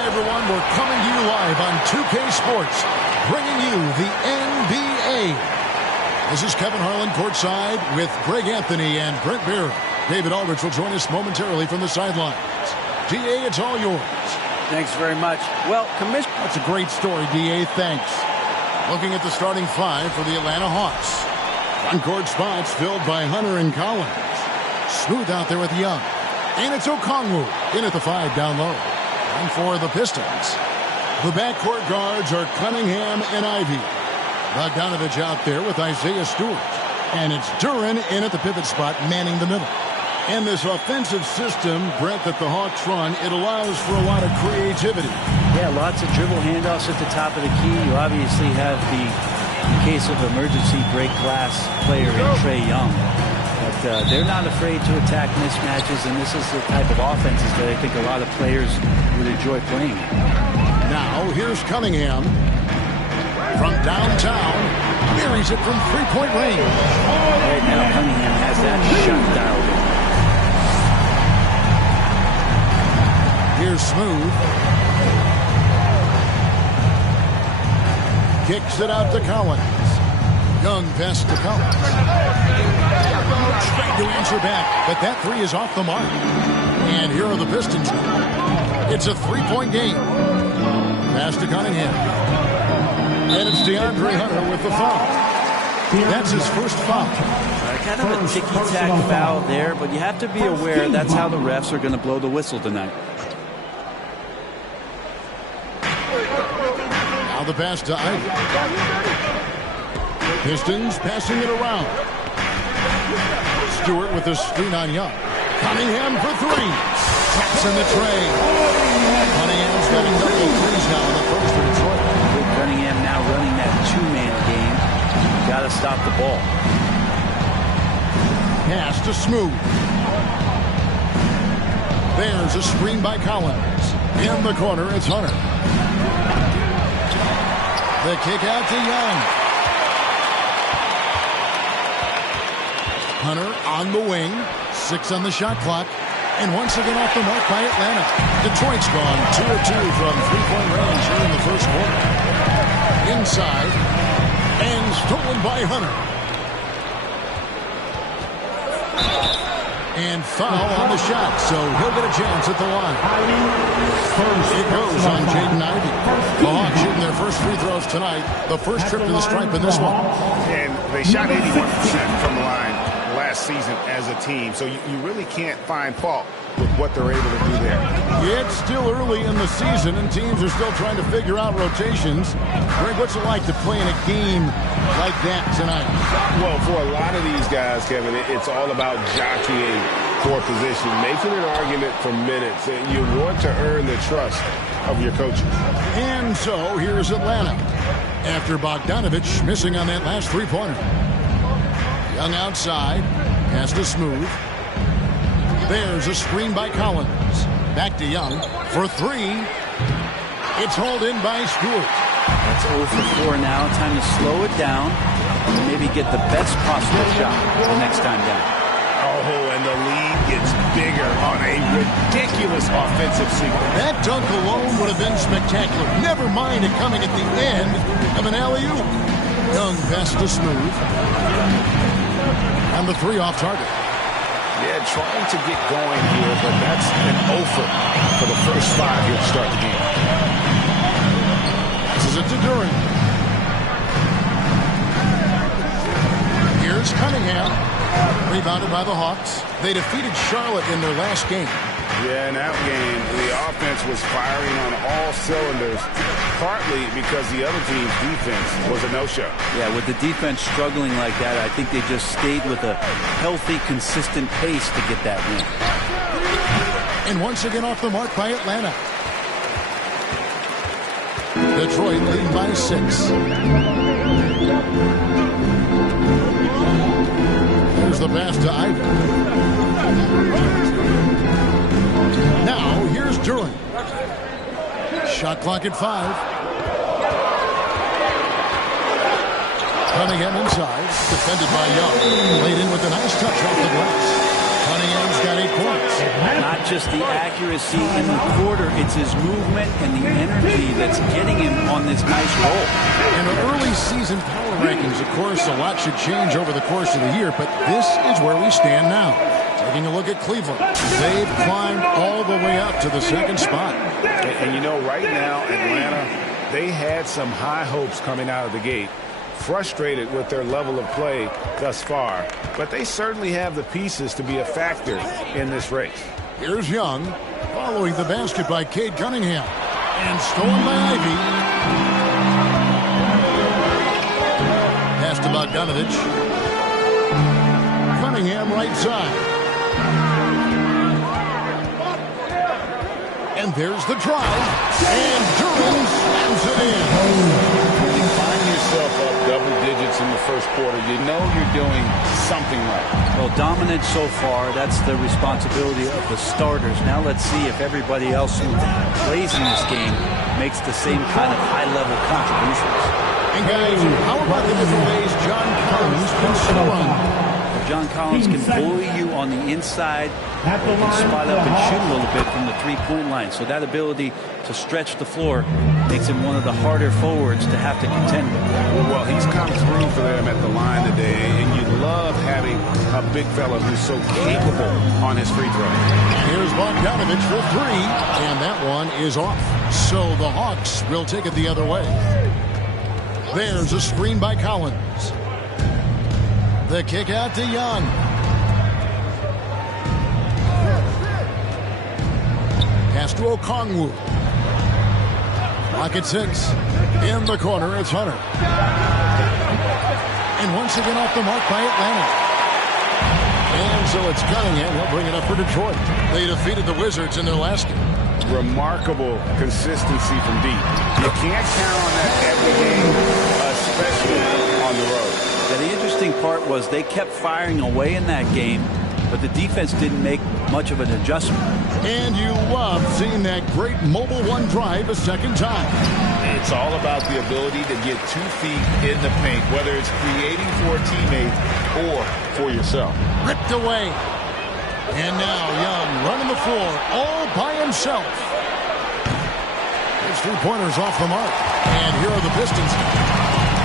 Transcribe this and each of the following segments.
Hi, everyone. We're coming to you live on 2K Sports, bringing you the NBA. This is Kevin Harlan courtside with Greg Anthony and Brent Beard. David Aldridge will join us momentarily from the sidelines. DA, it's all yours. Thanks very much. Well, Commissioner... That's a great story, DA. Thanks. Looking at the starting five for the Atlanta Hawks. Front court spots filled by Hunter and Collins. Smooth out there with Young. And it's Okongwu in at the 5 down low. And for the Pistons, the backcourt guards are Cunningham and Ivy. Bogdanovich out there with Isaiah Stewart. And it's Duren in at the pivot spot, manning the middle. And this offensive system, Brent, that the Hawks run, it allows for a lot of creativity. Yeah, lots of dribble handoffs at the top of the key. You obviously have the, in case of emergency, break glass player in Trae Young. But they're not afraid to attack mismatches, and this is the type of offenses that I think a lot of players would enjoy playing. Now, here's Cunningham. From downtown, buries it from three-point range. Right now, Cunningham has that shot dialed in. Here's Smooth. Kicks it out to Collins. Young pass to Collins. Trying to answer back, but that three is off the mark. And here are the Pistons. It's a three-point game. Pass to Cunningham. And it's DeAndre Hunter with the foul. That's his first foul. Kind of a ticky-tack foul there, but you have to be aware that's how the refs are going to blow the whistle tonight. Now the pass to Ivy. Pistons passing it around. Stewart with the screen on Young. Cunningham for three. Taps in the tray. Cunningham's got a couple of threes now in the first for Detroit. With Cunningham now running that two-man game. Got to stop the ball. Pass to Smooth. There's a screen by Collins. In the corner, it's Hunter. The kick out to Young. Hunter on the wing. 6 on the shot clock. And once again off the mark by Atlanta. Detroit's gone 2 of 2 from three-point range here in the first quarter. Inside. And stolen by Hunter. And foul on the shot, so he'll get a chance at the line. It goes on Jaden Ivey. The Hawks shooting their first free throws tonight. The first trip to the stripe in this one. And they shot 81% from the line last season as a team, so you really can't find fault with what they're able to do there. It's still early in the season, and teams are still trying to figure out rotations. Greg, what's it like to play in a game like that tonight? Well, for a lot of these guys, Kevin, it's all about jockeying for position, making an argument for minutes. You want to earn the trust of your coaches. And so here's Atlanta. After Bogdanovich missing on that last three-pointer. Young outside. Pass to Smooth. There's a screen by Collins. Back to Young for three. It's hauled in by Stewart. That's 0 for 4 now. Time to slow it down and maybe get the best possible shot the next time down. Oh, and the lead gets bigger on a ridiculous offensive sequence. That dunk alone would have been spectacular. Never mind it coming at the end of an alley-oop. Young pass to Smooth. And the three off target. Yeah, trying to get going here, but that's an offer for the first 5 here to start the game. Passes it to Duren. Here's Cunningham. Rebounded by the Hawks. They defeated Charlotte in their last game. Yeah, in that game, the offense was firing on all cylinders, partly because the other team's defense was a no-show. Yeah, with the defense struggling like that, I think they just stayed with a healthy, consistent pace to get that win. And once again off the mark by Atlanta. Detroit leading by 6. There's the pass to Ivy. Now, here's Duren. Shot clock at 5. Cunningham inside, defended by Young. Laid in with a nice touch off the glass. Cunningham's He's got 8 points. Not just the accuracy in the quarter, it's his movement and the energy that's getting him on this nice roll. In the early season power rankings, of course, a lot should change over the course of the year, but this is where we stand now. Taking a look at Cleveland. They've climbed all the way up to the 2nd spot. And you know, right now, Atlanta, they had some high hopes coming out of the gate. Frustrated with their level of play thus far, but they certainly have the pieces to be a factor in this race. Here's Young, following the basket by Cade Cunningham, and stolen by Ivy. Pass to Bogdanovich. Cunningham right side. And there's the drive, and Durham slams it in. Yourself up double digits in the first quarter, you know you're doing something right. Well, dominant so far. That's the responsibility of the starters. Now let's see if everybody else who plays in this game makes the same kind of high-level contributions. And guys, how about the different ways John Collins can score? John Collins can bully you on the inside, he can spot up and shoot a little bit from the three-point line. So that ability to stretch the floor makes him one of the harder forwards to have to contend with. Well, he's come through for them at the line today, and you love having a big fella who's so capable on his free throw. Here's Bogdanovich for 3, and that one is off. So the Hawks will take it the other way. There's a screen by Collins. The kick out to Young. Pass to Okongwu. Clock at 6. In the corner, it's Hunter. And once again off the mark by Atlanta. And so it's Cunningham. He'll bring it up for Detroit. They defeated the Wizards in their last game. Remarkable consistency from deep. You can't count on that every game, especially on the road. Yeah, the interesting part was they kept firing away in that game, but the defense didn't make much of an adjustment. And you love seeing that great mobile one drive a second time. It's all about the ability to get 2 feet in the paint, whether it's creating for a teammate or for yourself. Ripped away. And now Young running the floor all by himself. His 3-pointers off the mark. And here are the Pistons.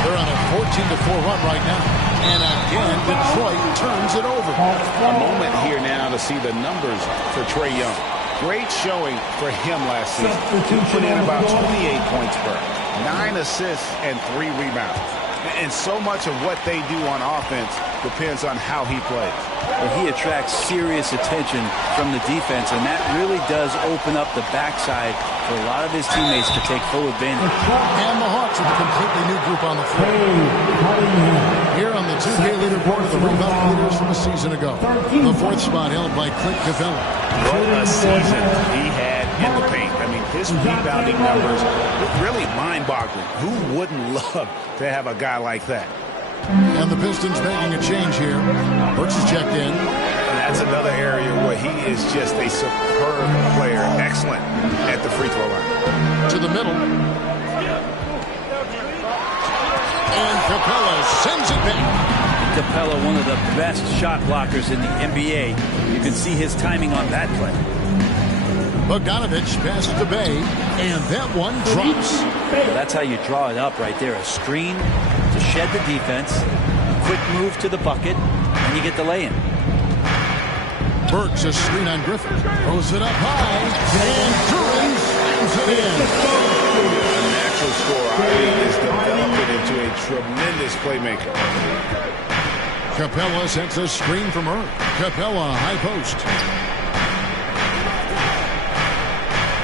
They're on a 14-4 run right now. And again, Detroit turns it over. A moment here now to see the numbers for Trae Young. Great showing for him last season. He put in about 28 points per, 9 assists, and 3 rebounds. And so much of what they do on offense depends on how he plays. Well, he attracts serious attention from the defense, and that really does open up the backside for a lot of his teammates to take full advantage. And the Hawks with a completely new group on the floor. Here on the 2K leaderboard of the rebound leaders from a season ago. The 4th spot held by Clint Capella. What a season he had in the paint. I mean, his rebounding numbers were really mind-boggling. Who wouldn't love to have a guy like that? And the Pistons making a change here. Burks is checked in. And that's another area where he is just a superb player. Excellent at the free throw line. To the middle. And Capella sends it back. Capella, one of the best shot blockers in the NBA. You can see his timing on that play. Bogdanovich passes to Bay, and that one drops. That's how you draw it up right there. A screen to shed the defense, a quick move to the bucket, and you get the lay-in. Burks a screen on Griffin. Throws it up high, and Durham slams it in. A natural scorer. Is developing into a tremendous playmaker. Capella sets a screen from her. Capella high post.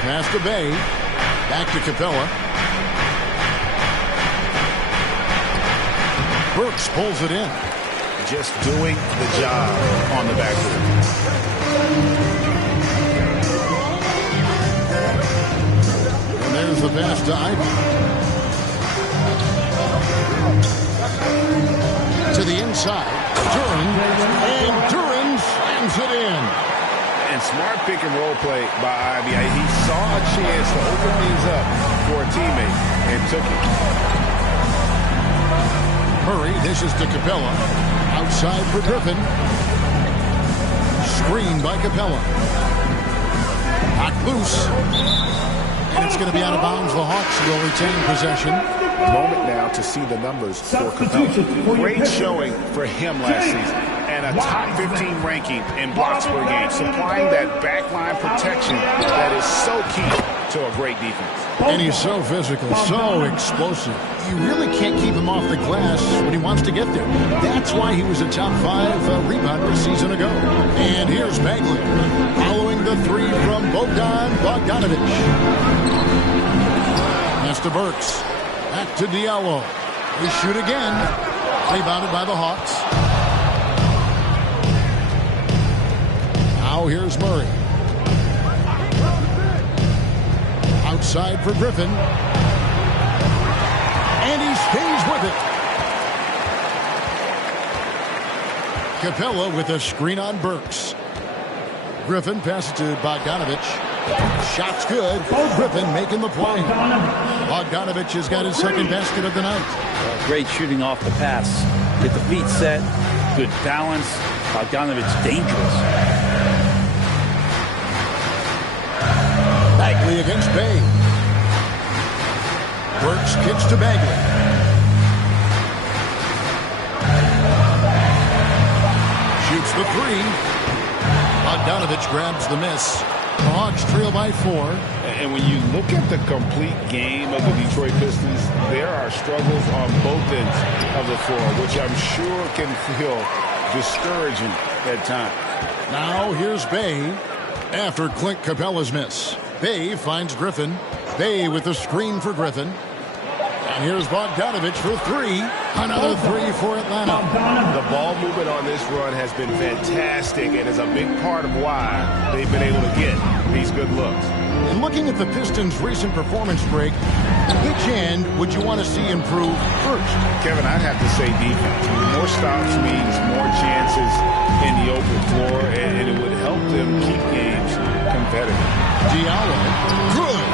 Pass to Bay. Back to Capella. Burks pulls it in. Just doing the job on the backboard. And there's the pass to Ivy. To the inside. Durham. And Durham slams it in. And smart pick and roll play by Ivy. He saw a chance to open things up for a teammate and took it. Murray dishes to Capella. Outside for Griffin. Screen by Capella. Knocked loose. And it's going to be out of bounds. The Hawks will retain possession. A moment now to see the numbers for Capella. Great showing for him last season. And a top 15 ranking in blocks per game. Supplying that backline protection that is so key to a great defense. And he's so physical, so explosive. You really can't keep him off the glass when he wants to get there. That's why he was a top 5 rebounder a season ago. And here's Bagley following the three from Bogdanovic. Pass to Burks. Back to Diallo. They shoot again. Rebounded by the Hawks. Now here's Murray. Outside for Griffin. And he stays with it. Capella with a screen on Burks. Griffin passes to Bogdanovic. Shot's good. Griffin making the play. Bogdanovic has got his second basket of the night. Great shooting off the pass. Get the feet set. Good balance. Bogdanovic dangerous. Bagley against Bay. Burks kicks to Bagley. Shoots the three. Bogdanovic grabs the miss. The Hawks trail by 4. And when you look at the complete game of the Detroit Pistons, there are struggles on both ends of the floor, which I'm sure can feel discouraging at times. Now here's Bay after Clint Capella's miss. Bay finds Griffin. Bay with a screen for Griffin. And here's Bogdanovic for 3. Another 3 for Atlanta. The ball movement on this run has been fantastic and is a big part of why they've been able to get these good looks. And looking at the Pistons' recent performance break, which end would you want to see improve first? Kevin, I'd have to say defense. More stops means more chances in the open floor, and it would help them keep games competitive. Diallo, good.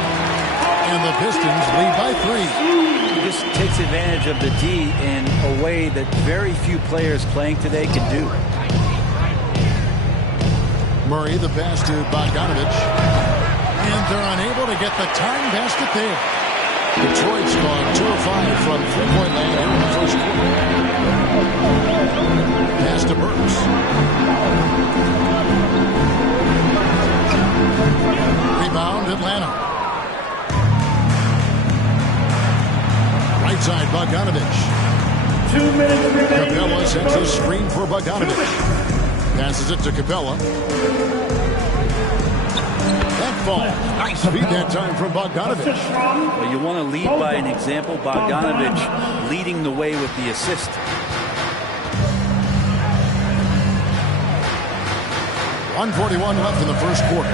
And the Pistons lead by 3. He just takes advantage of the D in a way that very few players playing today can do. Murray, the pass to Bogdanovic. And they're unable to get the time basket there. Detroit's gone 2 of 5 from three-point land here in the first quarter. Pass to Burks. Rebound, Atlanta. Right side, Bogdanovic. 2 minutes remaining. Capella sends a screen for Bogdanovic. Passes it to Capella. That ball. Nice feed that time from Bogdanovic. Well, you want to lead by an example. Bogdanovic leading the way with the assist. .141 left in the first quarter.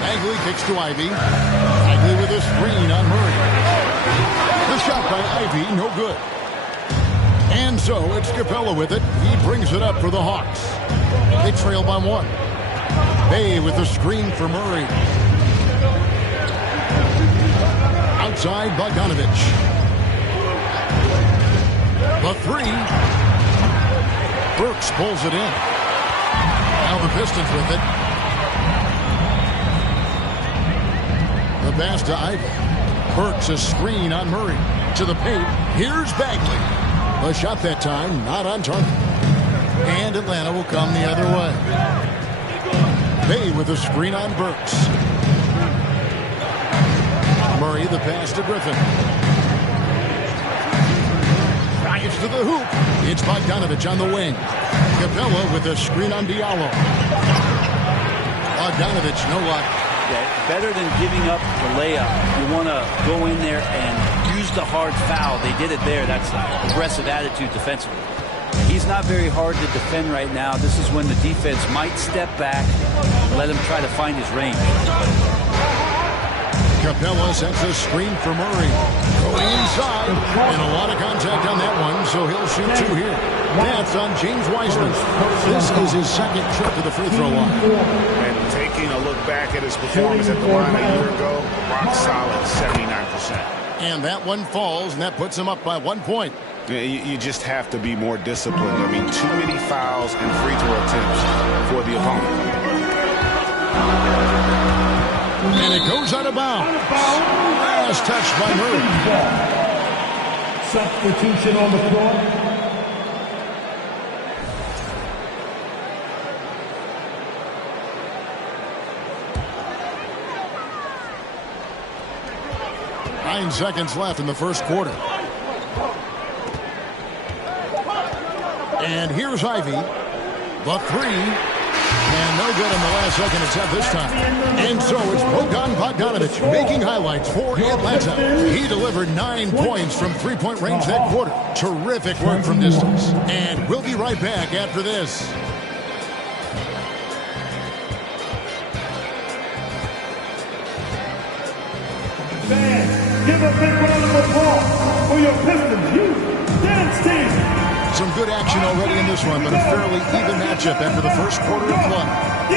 Bagley kicks to Ivy. Bagley with a screen on Murray. The shot by Ivy, no good. And so it's Capella with it. He brings it up for the Hawks. They trail by 1. Bay with a screen for Murray. Outside, Bogdanovic. The 3. Burks pulls it in. Now the Pistons with it. The pass to Ivy. Burks a screen on Murray. To the paint. Here's Bagley. A shot that time, not on target. And Atlanta will come the other way. Bay with a screen on Burks. Murray the pass to Griffin. Drives to the hoop. It's Bogdanovic on the wing. Capella with a screen on Diallo. Bogdanovic, no luck. Yeah, better than giving up the layup. You want to go in there and use the hard foul. They did it there. That's aggressive attitude defensively. He's not very hard to defend right now. This is when the defense might step back, let him try to find his range. Capella sets a screen for Murray. Going inside. And a lot of contact on that one, so he'll shoot 2 here. That's on James Wiseman. This is his second trip to the free throw line. And taking a look back at his performance at the line a year ago, rock solid, 79%. And that one falls, and that puts him up by 1 point. You just have to be more disciplined. I mean, too many fouls and free throw attempts for the opponent. And it goes out of bounds. Last touched by Murray. Substitution on the floor. Nine seconds left in the first quarter. And here's Ivy. The three. And no good in the last second attempt this time. And so it's Bogdanovich making highlights for Atlanta. He delivered 9 points from three-point range that quarter. Terrific work from distance. And we'll be right back after this. Fans, give a big round of applause for your Pistons youth dance team. Some good action already in this one, but a fairly even matchup after the first quarter of play.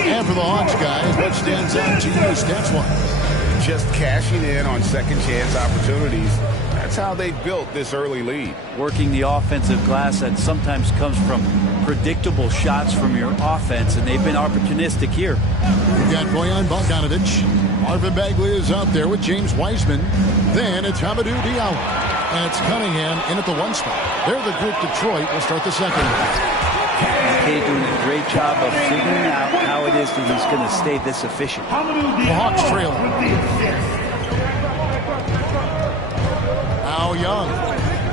And for the Hawks guys, what stands out to you stats-wise? Just cashing in on second chance opportunities. That's how they built this early lead. Working the offensive glass that sometimes comes from predictable shots from your offense, and they've been opportunistic here. We've got Bojan Bogdanovic. Marvin Bagley is out there with James Wiseman. Then it's Hamidou Diallo. And it's Cunningham in at the one spot. They're the group Detroit will start the second. McKay doing a great job of figuring out how it is that he's going to stay this efficient. The Hawks trail. Al Young.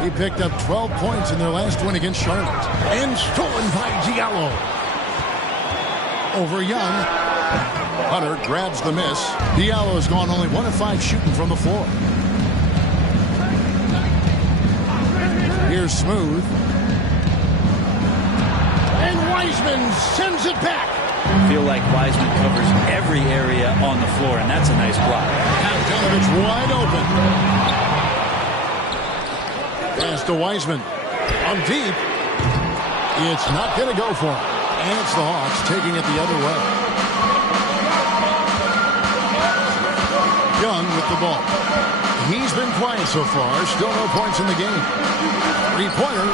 He picked up 12 points in their last win against Charlotte. And stolen by Diallo. Over Young. Hunter grabs the miss. Diallo has gone only 1 of 5 shooting from the floor. Here's Smooth. And Wiseman sends it back. I feel like Wiseman covers every area on the floor, and that's a nice block. Bogdanovic wide open. Pass to Wiseman. On deep. It's not going to go for him. And it's the Hawks taking it the other way. Young with the ball. He's been quiet so far. Still no points in the game. Three-pointer.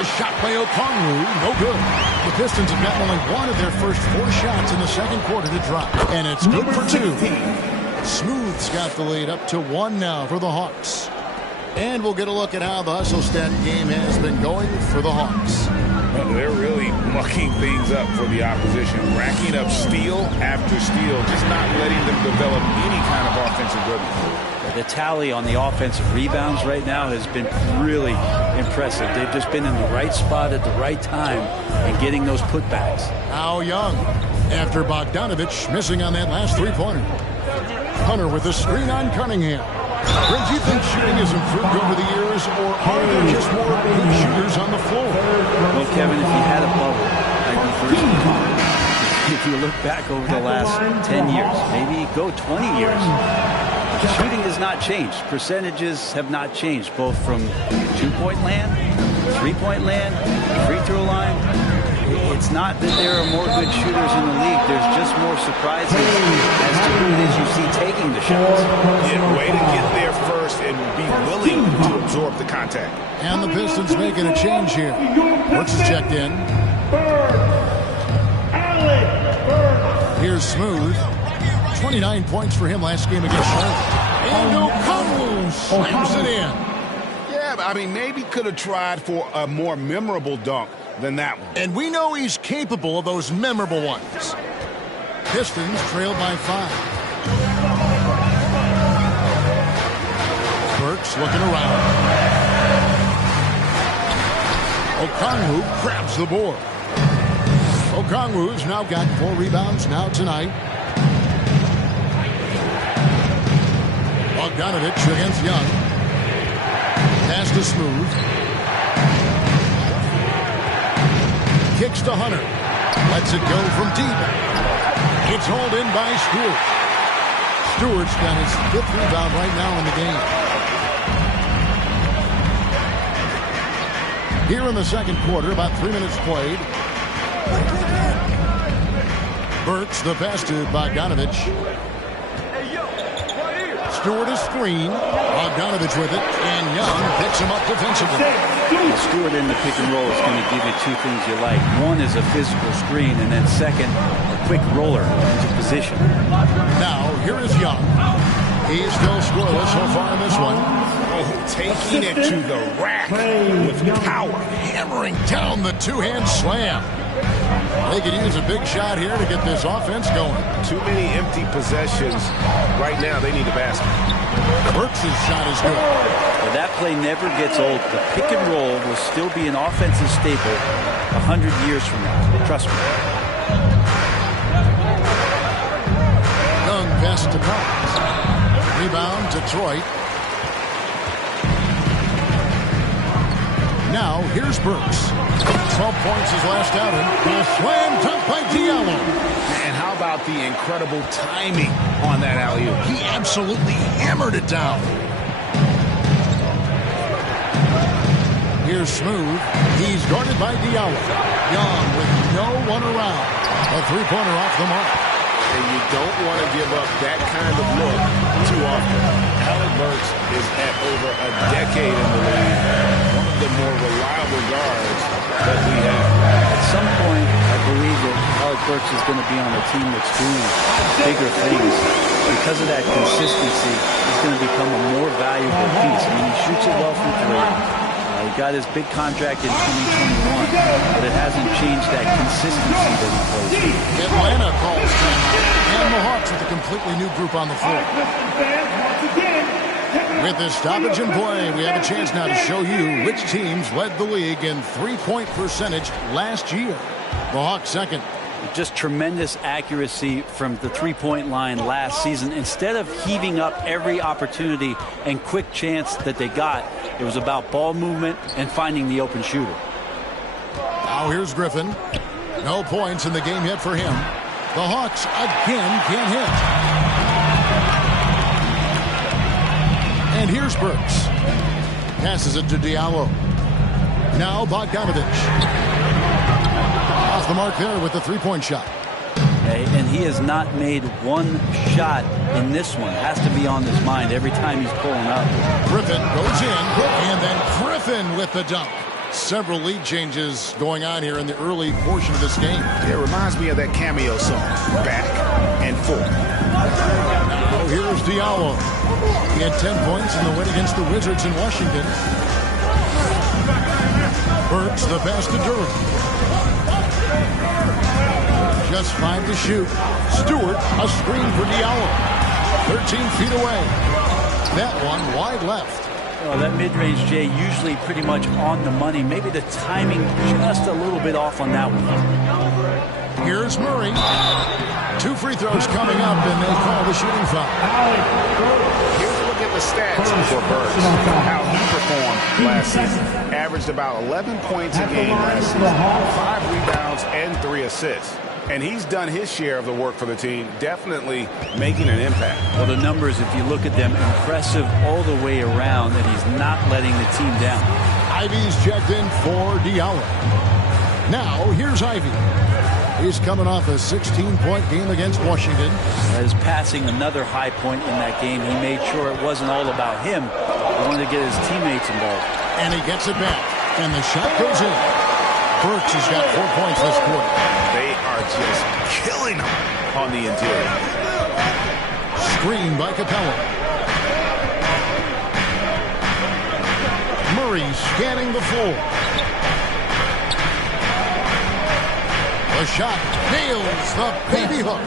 A shot by Okongwu. No good. The Pistons have gotten only one of their first 4 shots in the second quarter to drop. And it's good for 2. Smooth's got the lead up to 1 now for the Hawks. And we'll get a look at how the hustle stat game has been going for the Hawks. They're really mucking things up for the opposition, racking up steal after steal, just not letting them develop any kind of offensive rhythm. The tally on the offensive rebounds right now has been really impressive. They've just been in the right spot at the right time and getting those putbacks. Al Young, after Bogdanovic missing on that last three-pointer. Hunter with the screen on Cunningham. Brent, do you think shooting has improved over the years, or are there just more good shooters on the floor? Well, Kevin, if you had a bubble, I'd be first to comment. If you look back over the last 10 years, maybe go 20 years, shooting has not changed. Percentages have not changed, both from two-point land, three-point land, free throw line. It's not that there are more good shooters in the league. There's just more surprises as to who it is you see taking the shots. Yeah, way to get there first and be willing to absorb the contact. And the Pistons making a change here. Brooks is checked in. Here's Smooth. 29 points for him last game against Charlotte. And Okongwu slams it in. Yeah, I mean, maybe could have tried for a more memorable dunk than that one. And we know he's capable of those memorable ones. Pistons trailed by 5. Burks looking around. Okongwu grabs the board. Okongwu's now got 4 rebounds now tonight. Bogdanovic against Young. Pass to Smooth. Kicks to Hunter. Lets it go from deep. It's hauled in by Stewart. Stewart's got his 5th rebound right now in the game. Here in the second quarter, about 3 minutes played. Burks, the pass to Bogdanovic. Stewart a screen. Bogdanovich with it, and Young picks him up defensively. Stewart in the pick and roll is going to give you two things you like. One is a physical screen, and then second, a quick roller into position. Now, here is Young. He's still scoreless so far in this one. Oh, taking it to the rack with power. Hammering down the two-hand slam. They could use a big shot here to get this offense going. Too many empty possessions. Right now, they need a basket. Burks' shot is good. Well, that play never gets old. The pick and roll will still be an offensive staple 100 years from now. Trust me. Young pass to Collins. Rebound, Detroit. Now, here's Burks. 12 points his last outing. A slam dunk by Diallo. And how about the incredible timing on that alley-oop? He absolutely hammered it down. Here's Smooth. He's guarded by Diallo. Young with no one around. A three-pointer off the mark. And you don't want to give up that kind of look too often. Alec Burks is at over a decade in the league. One of the more reliable guards that we have. At some point, I believe that Alec Burks is going to be on a team that's doing bigger things. Because of that consistency, he's going to become a more valuable piece. I mean, he shoots it well from three. He got his big contract in 2021, but it hasn't changed that consistency that he plays with. Atlanta calls timeout, and the Hawks with a completely new group on the floor. With this stoppage in play, we have a chance now to show you which teams led the league in three-point percentage last year. The Hawks second. Just tremendous accuracy from the three-point line last season. Instead of heaving up every opportunity and quick chance that they got, it was about ball movement and finding the open shooter. Now here's Griffin. No points in the game yet for him. The Hawks again can't hit. And here's Burks. Passes it to Diallo. Now Bogdanovich. Off the mark there with the three-point shot. And he has not made one shot in this one. Has to be on his mind every time he's pulling up. Griffin goes in, and then Griffin with the dunk. Several lead changes going on here in the early portion of this game. It reminds me of that cameo song, Back and Forth. Now here's Diallo. He had 10 points in the win against the Wizards in Washington. Burks the pass to Durham. Just 5 to shoot. Stewart, a screen for Diallo. 13 feet away. That one wide left. Well, that mid-range, Jay, usually pretty much on the money. Maybe the timing just a little bit off on that one. Here's Murray. 2 free throws coming up, and they call the shooting foul. Here's a look at the stats for Burks. How he performed last season. Averaged about 11 points a game last season. 5 rebounds and 3 assists. And he's done his share of the work for the team, definitely making an impact. Well, the numbers, if you look at them, impressive all the way around, and he's not letting the team down. Ivy's checked in for Diallo. Now, here's Ivy. He's coming off a 16-point game against Washington. As passing another high point in that game, he made sure it wasn't all about him. He wanted to get his teammates involved. And he gets it back. And the shot goes in. Burks has got 4 points this quarter. They are just killing him on the interior. Screen by Capella. Murray scanning the floor. The shot nails the baby hook.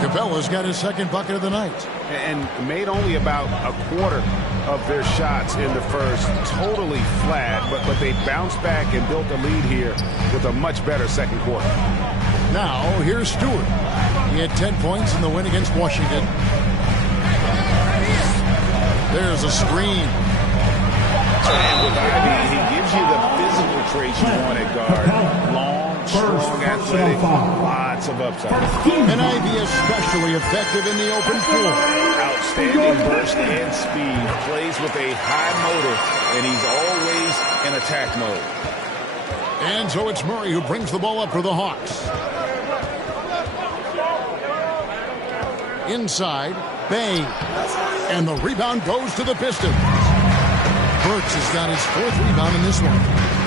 Capella's got his second bucket of the night. And made only about a quarter of their shots in the first. Totally flat, but they bounced back and built a lead here with a much better second quarter. Now, here's Stewart. He had 10 points in the win against Washington. There's a screen. And with Ivy, he gives you the physical traits you want at guard. Long, strong, athletic, lots of upside. And Ivy especially effective in the open floor. Outstanding burst and speed. Plays with a high motor, and he's always in attack mode. And so it's Murray who brings the ball up for the Hawks. Inside, Bay. And the rebound goes to the Pistons. Burks has got his 4th rebound in this one.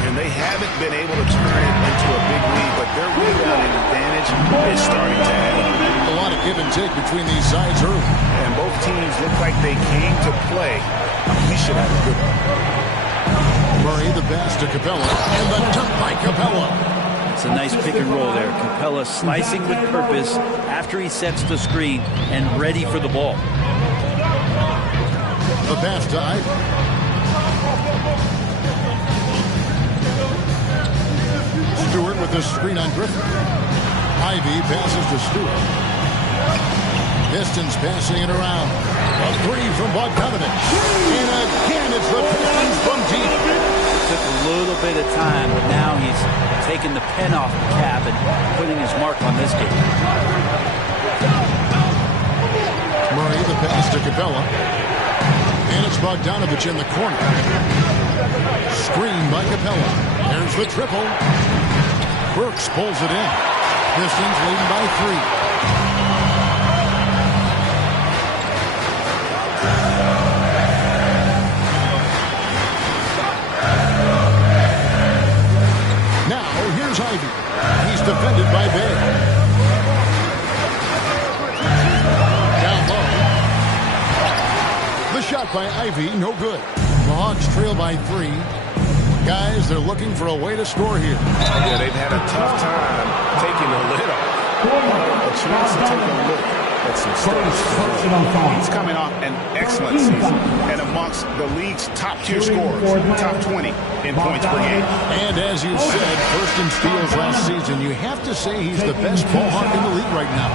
And they haven't been able to turn it into a big lead, but their rebounding advantage is starting to add up. A lot of give and take between these sides early. And both teams look like they came to play. We should have a good one. Murray the pass to Capella, and the dunk by Capella. It's a nice pick and roll there. Capella slicing with purpose after he sets the screen and ready for the ball. The pass to Ivy. Stewart with the screen on Griffin. Ivy passes to Stewart. Pistons passing it around. A 3 from Bogdanovich. And again, it's the Pistons from deep. Took a little bit of time, but now he's taking the pen off the cap and putting his mark on this game. Murray the pass to Capella. And it's Bogdanovich in the corner. Screen by Capella. There's the triple. Burks pulls it in. Pistons leading by 3. Ivy. He's defended by Bay. Down low. The shot by Ivy, no good. The Hawks trail by 3. Guys, they're looking for a way to score here. Yeah, they've had a tough time taking the lid off. A chance to take a look at some stats. He's coming off an excellent season and amongst the league's top-tier scorers, top 20 in points per game. And as you said, first in steals last season, you have to say he's the best ball hawk in the league right now.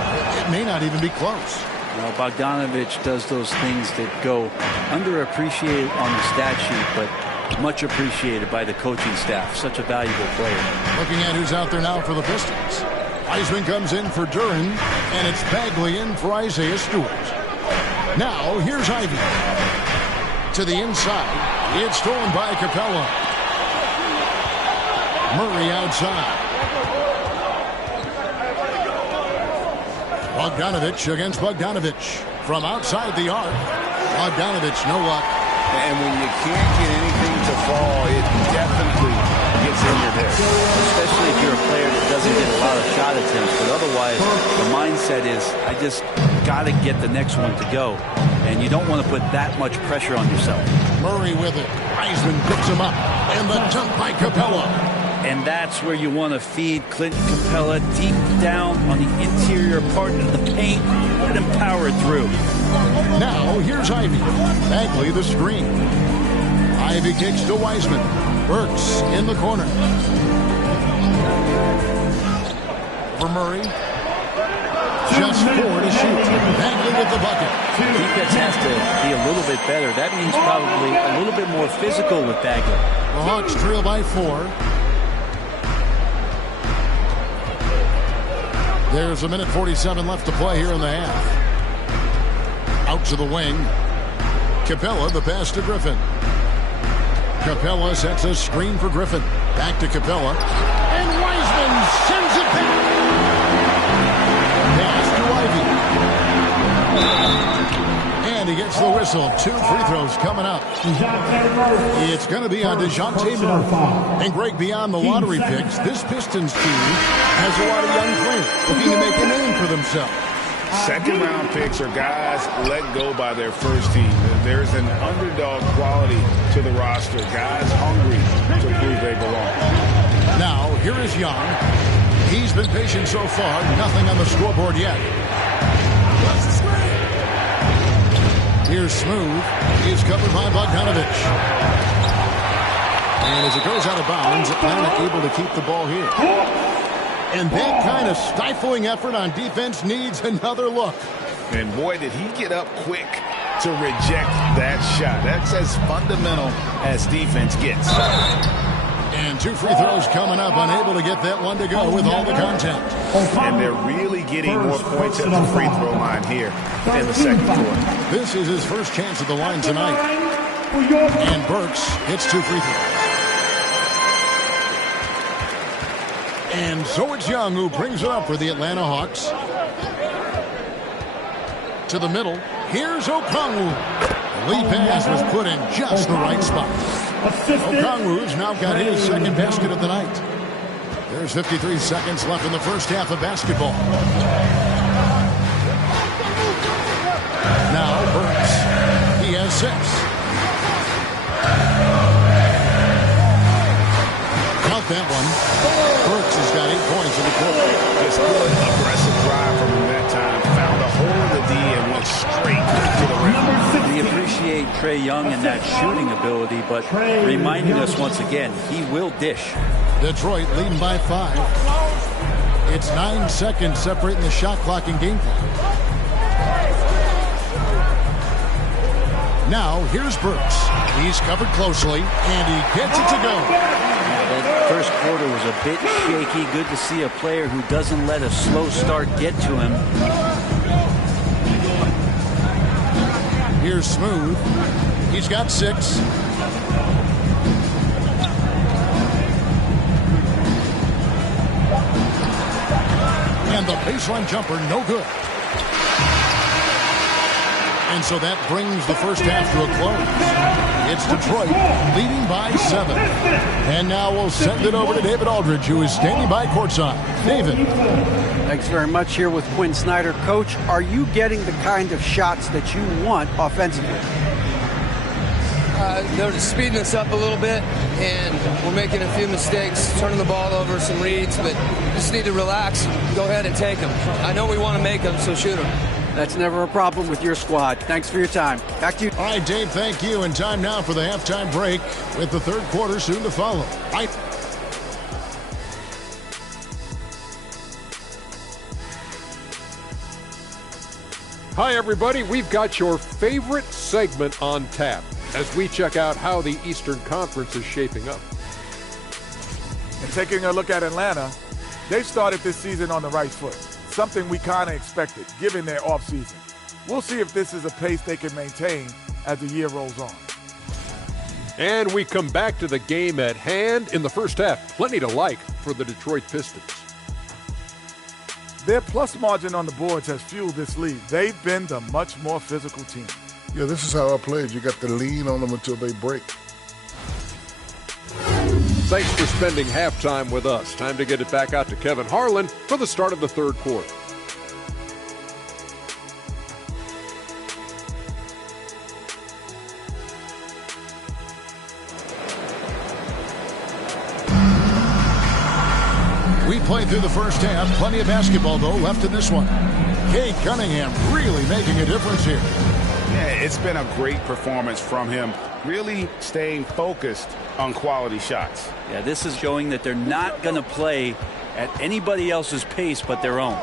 It may not even be close. Well, Bogdanovich does those things that go underappreciated on the stat sheet, but much appreciated by the coaching staff. Such a valuable player. Looking at who's out there now for the Pistons. Wiseman comes in for Duren, and it's Bagley in for Isaiah Stewart. Now, here's Ivy. To the inside. It's stolen by Capella. Murray outside. Bogdanovich against Bogdanovich. From outside the arc. Bogdanovich, no luck. And when you can't get anything to fall, it definitely gets in your head. Especially if you're a player that doesn't get a lot of shot attempts. But otherwise, the mindset is, I just got to get the next one to go. And you don't want to put that much pressure on yourself. Murray with it. Wiseman picks him up. And the dunk by Capella. And that's where you want to feed Clinton Capella deep down on the interior part of the paint. Let him power through. Now, here's Ivy. Bagley the screen. Ivy kicks to Wiseman. Burks in the corner. For Murray. Just 4 to shoot. Bagley with the bucket. Defense has to be a little bit better. That means probably a little bit more physical with Bagley. The Hawks trail by 4. There's a minute 47 left to play here in the half. Out to the wing. Capella, the pass to Griffin. Capella sets a screen for Griffin. Back to Capella. And Wiseman sends it back. Pass to Ivy. And he gets the whistle. 2 free throws coming up. It's going to be on DeJounte Murray. And Greg, beyond the lottery picks, this Pistons team has a lot of young players looking to make a name for themselves. Second-round picks are guys let go by their first team. There's an underdog quality to the roster. Guys hungry to prove they belong. Now, here is Young. He's been patient so far. Nothing on the scoreboard yet. Here's Smooth. He's covered by Bogdanovich. And as it goes out of bounds, Atlanta able to keep the ball here. And that kind of stifling effort on defense needs another look. And boy, did he get up quick to reject that shot. That's as fundamental as defense gets. And 2 free throws coming up, unable to get that one to go with all the contact. And they're really getting more points at the free throw line here in the second quarter. This is his first chance at the line tonight. And Burks hits 2 free throws. And so it's Young who brings it up for the Atlanta Hawks. To the middle. Here's Okongwu. The lead pass was put in just the right spot. Okongwu's now got his second basket of the night. There's 53 seconds left in the first half of basketball. Now Burks. He has 6. Count that one. Burks has got 8 points in the quarter. Just good, aggressive drive from him that time. Found a hole in the D and went straight to the rim. We appreciate Trae Young and that shooting ability, but reminding us once again, he will dish. Detroit leading by 5. It's 9 seconds separating the shot clock and game clock. Now here's Burks. He's covered closely, and he gets it to go. That first quarter was a bit shaky. Good to see a player who doesn't let a slow start get to him. Here's Smooth. He's got 6. And the baseline jumper, no good. And so that brings the first half to a close. It's Detroit leading by 7. And now we'll send it over to David Aldridge, who is standing by courtside. David. Thanks very much. Here with Quinn Snyder. Coach, are you getting the kind of shots that you want offensively? They're just speeding us up a little bit, and we're making a few mistakes, turning the ball over, some reads, but just need to relax, go ahead and take them. I know we want to make them, so shoot them. That's never a problem with your squad. Thanks for your time. Back to you. All right, Dave, thank you. And time now for the halftime break with the third quarter soon to follow. Right. Hi, everybody. We've got your favorite segment on tap as we check out how the Eastern Conference is shaping up. And taking a look at Atlanta, they've started this season on the right foot, something we kind of expected given their offseason. We'll see if this is a pace they can maintain as the year rolls on. And we come back to the game at hand in the first half. Plenty to like for the Detroit Pistons. Their plus margin on the boards has fueled this lead. They've been the much more physical team. Yeah, this is how I played. You got to lean on them until they break. Thanks for spending halftime with us. Time to get it back out to Kevin Harlan for the start of the third quarter. We played through the first half. Plenty of basketball, though, left in this one. Cade Cunningham really making a difference here. Yeah, it's been a great performance from him, really staying focused on quality shots. Yeah, this is showing that they're not going to play at anybody else's pace but their own.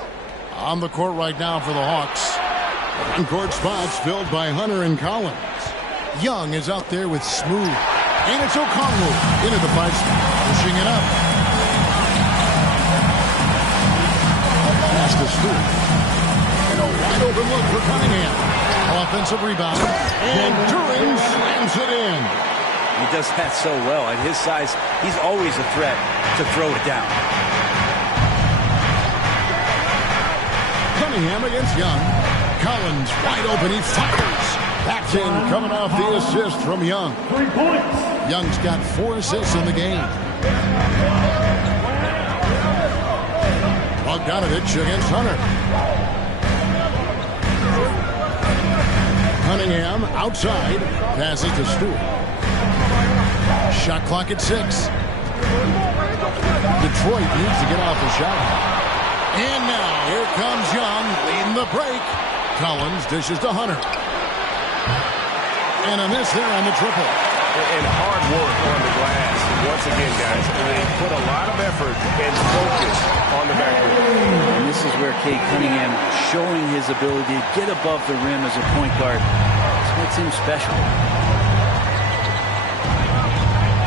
On the court right now for the Hawks. On-court spots filled by Hunter and Collins. Young is out there with Smooth. And it's Okongwu into the 5 spot, pushing it up. Pass to Smooth. And a wide open look for Cunningham. Offensive rebound. And Turing slams it in. He does that so well. At his size, he's always a threat to throw it down. Cunningham against Young. Collins wide open. He fires. Back in, coming off the assist from Young. 3 points. Young's got 4 assists in the game. Bogdanovich against Hunter. Cunningham outside. Passes to Stewart. Shot clock at 6. Detroit needs to get off the shot. And now here comes Young leading the break. Collins dishes to Hunter. And a miss there on the triple. And hard work on the glass. Once again, guys, they put a lot of effort and focus on the backboard. And this is where Cade Cunningham showing his ability to get above the rim as a point guard. This makes him special.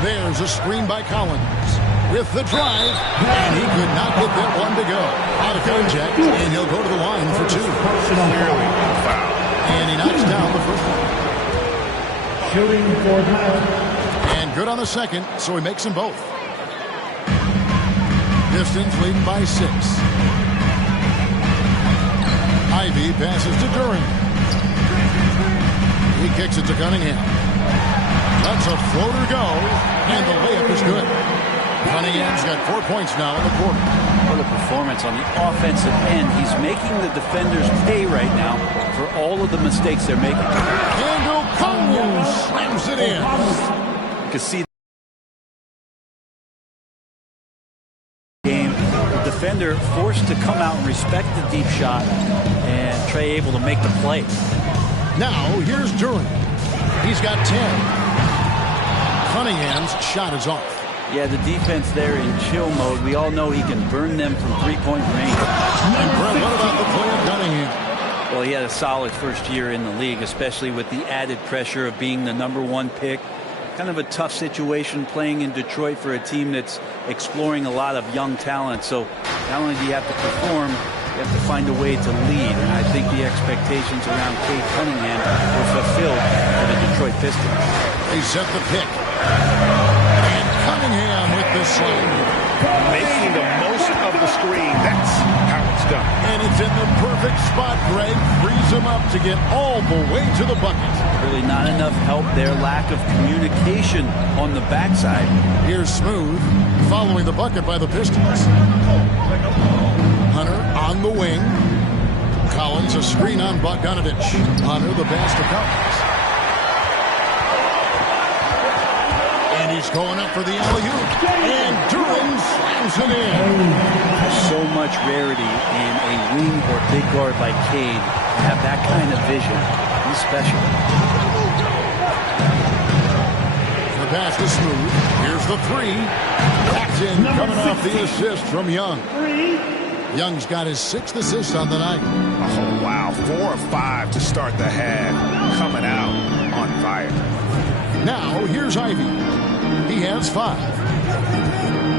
There's a screen by Collins with the drive, and he could not get that one to go. Out of contact, and he'll go to the line for 2. Clearly a foul. And he knocks down the first one. Shooting for Kyle. And good on the second, so he makes them both. Pistons leading by 6. Ivy passes to Duran. He kicks it to Cunningham. Lets a floater go, and the layup is good. Cunningham's got 4 points now in the quarter. What a performance on the offensive end. He's making the defenders pay right now for all of the mistakes they're making. And O'Connell slams it in. You can see the game. The defender forced to come out and respect the deep shot, and Trey able to make the play. Now here's Duran. He's got 10. Cunningham's shot is off. Yeah, the defense there in chill mode. We all know he can burn them from three-point range. And Brett, what about the play of Cunningham? Well, he had a solid first year in the league, especially with the added pressure of being the #1 pick. Kind of a tough situation playing in Detroit for a team that's exploring a lot of young talent. So not only do you have to perform, you have to find a way to lead. And I think the expectations around Cade Cunningham were fulfilled for the Detroit Pistons. They set the pick. And Cunningham with the slam. Making the most of the screen. That's how it's done. And it's in the perfect spot. Greg frees him up to get all the way to the bucket. Really not enough help there. Lack of communication on the backside. Here's Smooth following the bucket by the Pistons. Hunter on the wing. Collins a screen on Bogdanovich. Hunter the pass to Collins. And he's going up for the alley-oop. And Duran slams it in. So much rarity in a wing or big guard like Cade to have that kind of vision. He's special. The pass is Smooth. Here's the three. That's in, coming off the assist from Young. Young's got his 6th assist on the night. Oh, wow. 4 or 5 to start the half. Coming out on fire. Now, here's Ivy. He has 5.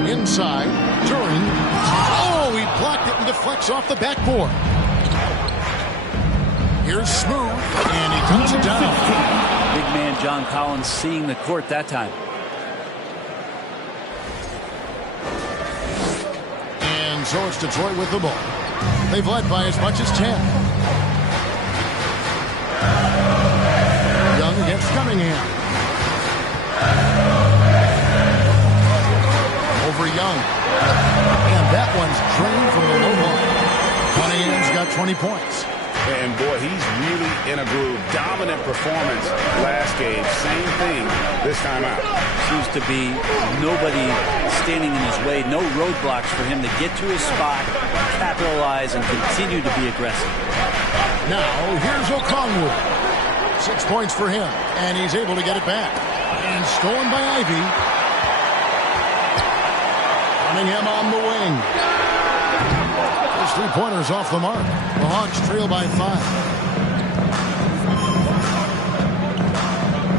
Inside, Duran. Oh, he blocked it and deflects off the backboard. Here's Smooth, and he comes it down. Big man John Collins seeing the court that time. And so it's Detroit with the ball. They've led by as much as 10. Young against Cunningham. Over Young. And that one's drained from the low line. Cunningham's got 20 points. And boy, he's really in a groove. Dominant performance last game. Same thing this time out. Seems to be nobody standing in his way. No roadblocks for him to get to his spot, capitalize, and continue to be aggressive. Now, here's O'Connell. 6 points for him. And he's able to get it back. And stolen by Ivy. Cunningham on the wing. His 3-pointers off the mark. The Hawks trail by 5.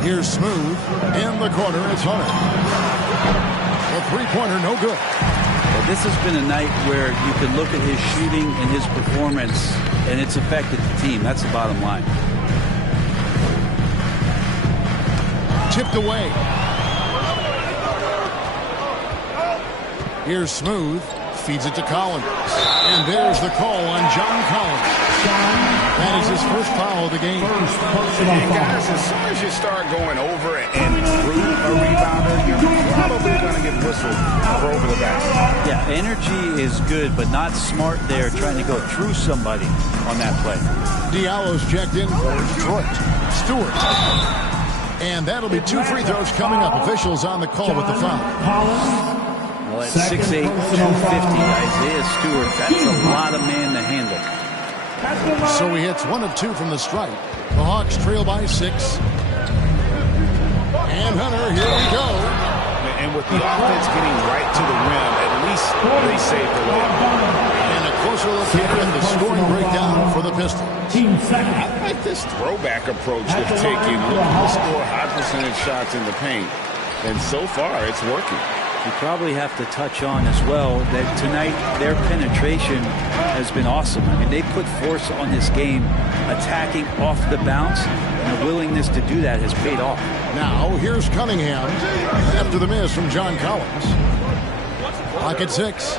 Here's Smooth. In the corner, it's Hunter. The 3-pointer, no good. Well, this has been a night where you can look at his shooting and his performance, and it's affected the team. That's the bottom line. Tipped away. Here's Smooth. Feeds it to Collins. And there's the call on John Collins. That is his first foul of the game. And guys, as soon as you start going over and through a rebounder, you're probably going to get whistled for over the back. Yeah, energy is good, but not smart there trying to go through somebody on that play. Diallo's checked in for Detroit. Stewart. And that'll be 2 free throws coming up. Officials on the call with the foul. Well, at 6'8", 250, Isaiah Stewart, that's a lot of man to handle. So he hits 1 of 2 from the stripe. The Hawks trail by 6. And Hunter, here we go. And with the offense getting right to the rim, at least they save the layup. And a closer look here at the scoring breakdown for the Pistons. I like this throwback approach they've taken. Looking to score high percentage shots in the paint. And so far, it's working. You probably have to touch on as well that tonight their penetration has been awesome. I mean, they put force on this game, attacking off the bounce, and the willingness to do that has paid off. Now, here's Cunningham after the miss from John Collins. Clock at 6.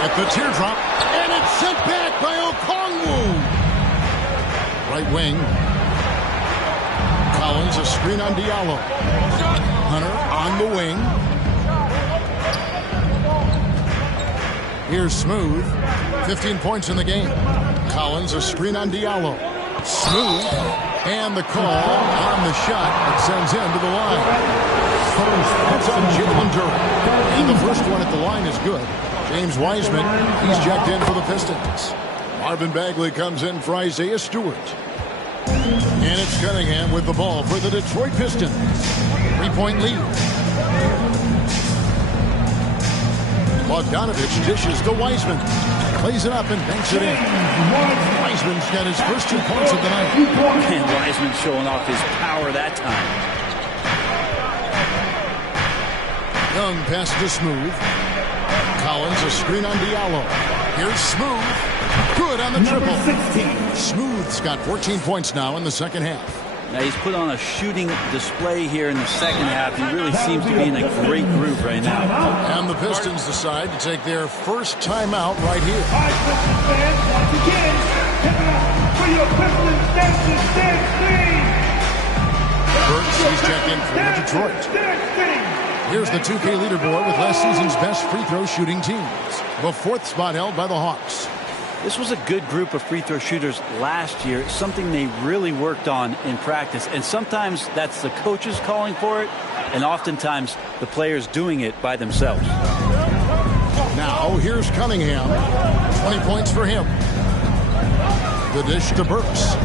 At the teardrop, and it's sent back by Okongwu. Right wing. Collins, a screen on Diallo. Hunter on the wing. Here's Smooth. 15 points in the game. Collins, a screen on Diallo. Smooth. And the call on the shot that sends him to the line. That's on Jalen Duren. And the first one at the line is good. James Wiseman, he's checked in for the Pistons. Marvin Bagley comes in for Isaiah Stewart. And it's Cunningham with the ball for the Detroit Pistons. 3-point lead. Bogdanovich dishes to Wiseman. Plays it up and banks it in. Wiseman's got his first 2 points of the night. And Wiseman showing off his power that time. Young pass to Smooth. Collins, a screen on Diallo. Here's Smooth. Good on the triple. 16. Smooth's got 14 points now in the second half. Now he's put on a shooting display here in the second half. He really seems to be in a great groove right now. And the Pistons decide to take their first timeout right here. All right, Pistons fans, once again, give it up for your Pistons dancing stand clean. Burks, he's checked in for Detroit. Here's the 2K leaderboard with last season's best free throw shooting teams. The 4th spot held by the Hawks. This was a good group of free throw shooters last year, something they really worked on in practice. And sometimes that's the coaches calling for it, and oftentimes the players doing it by themselves. Now here's Cunningham. 20 points for him. The dish to Burks.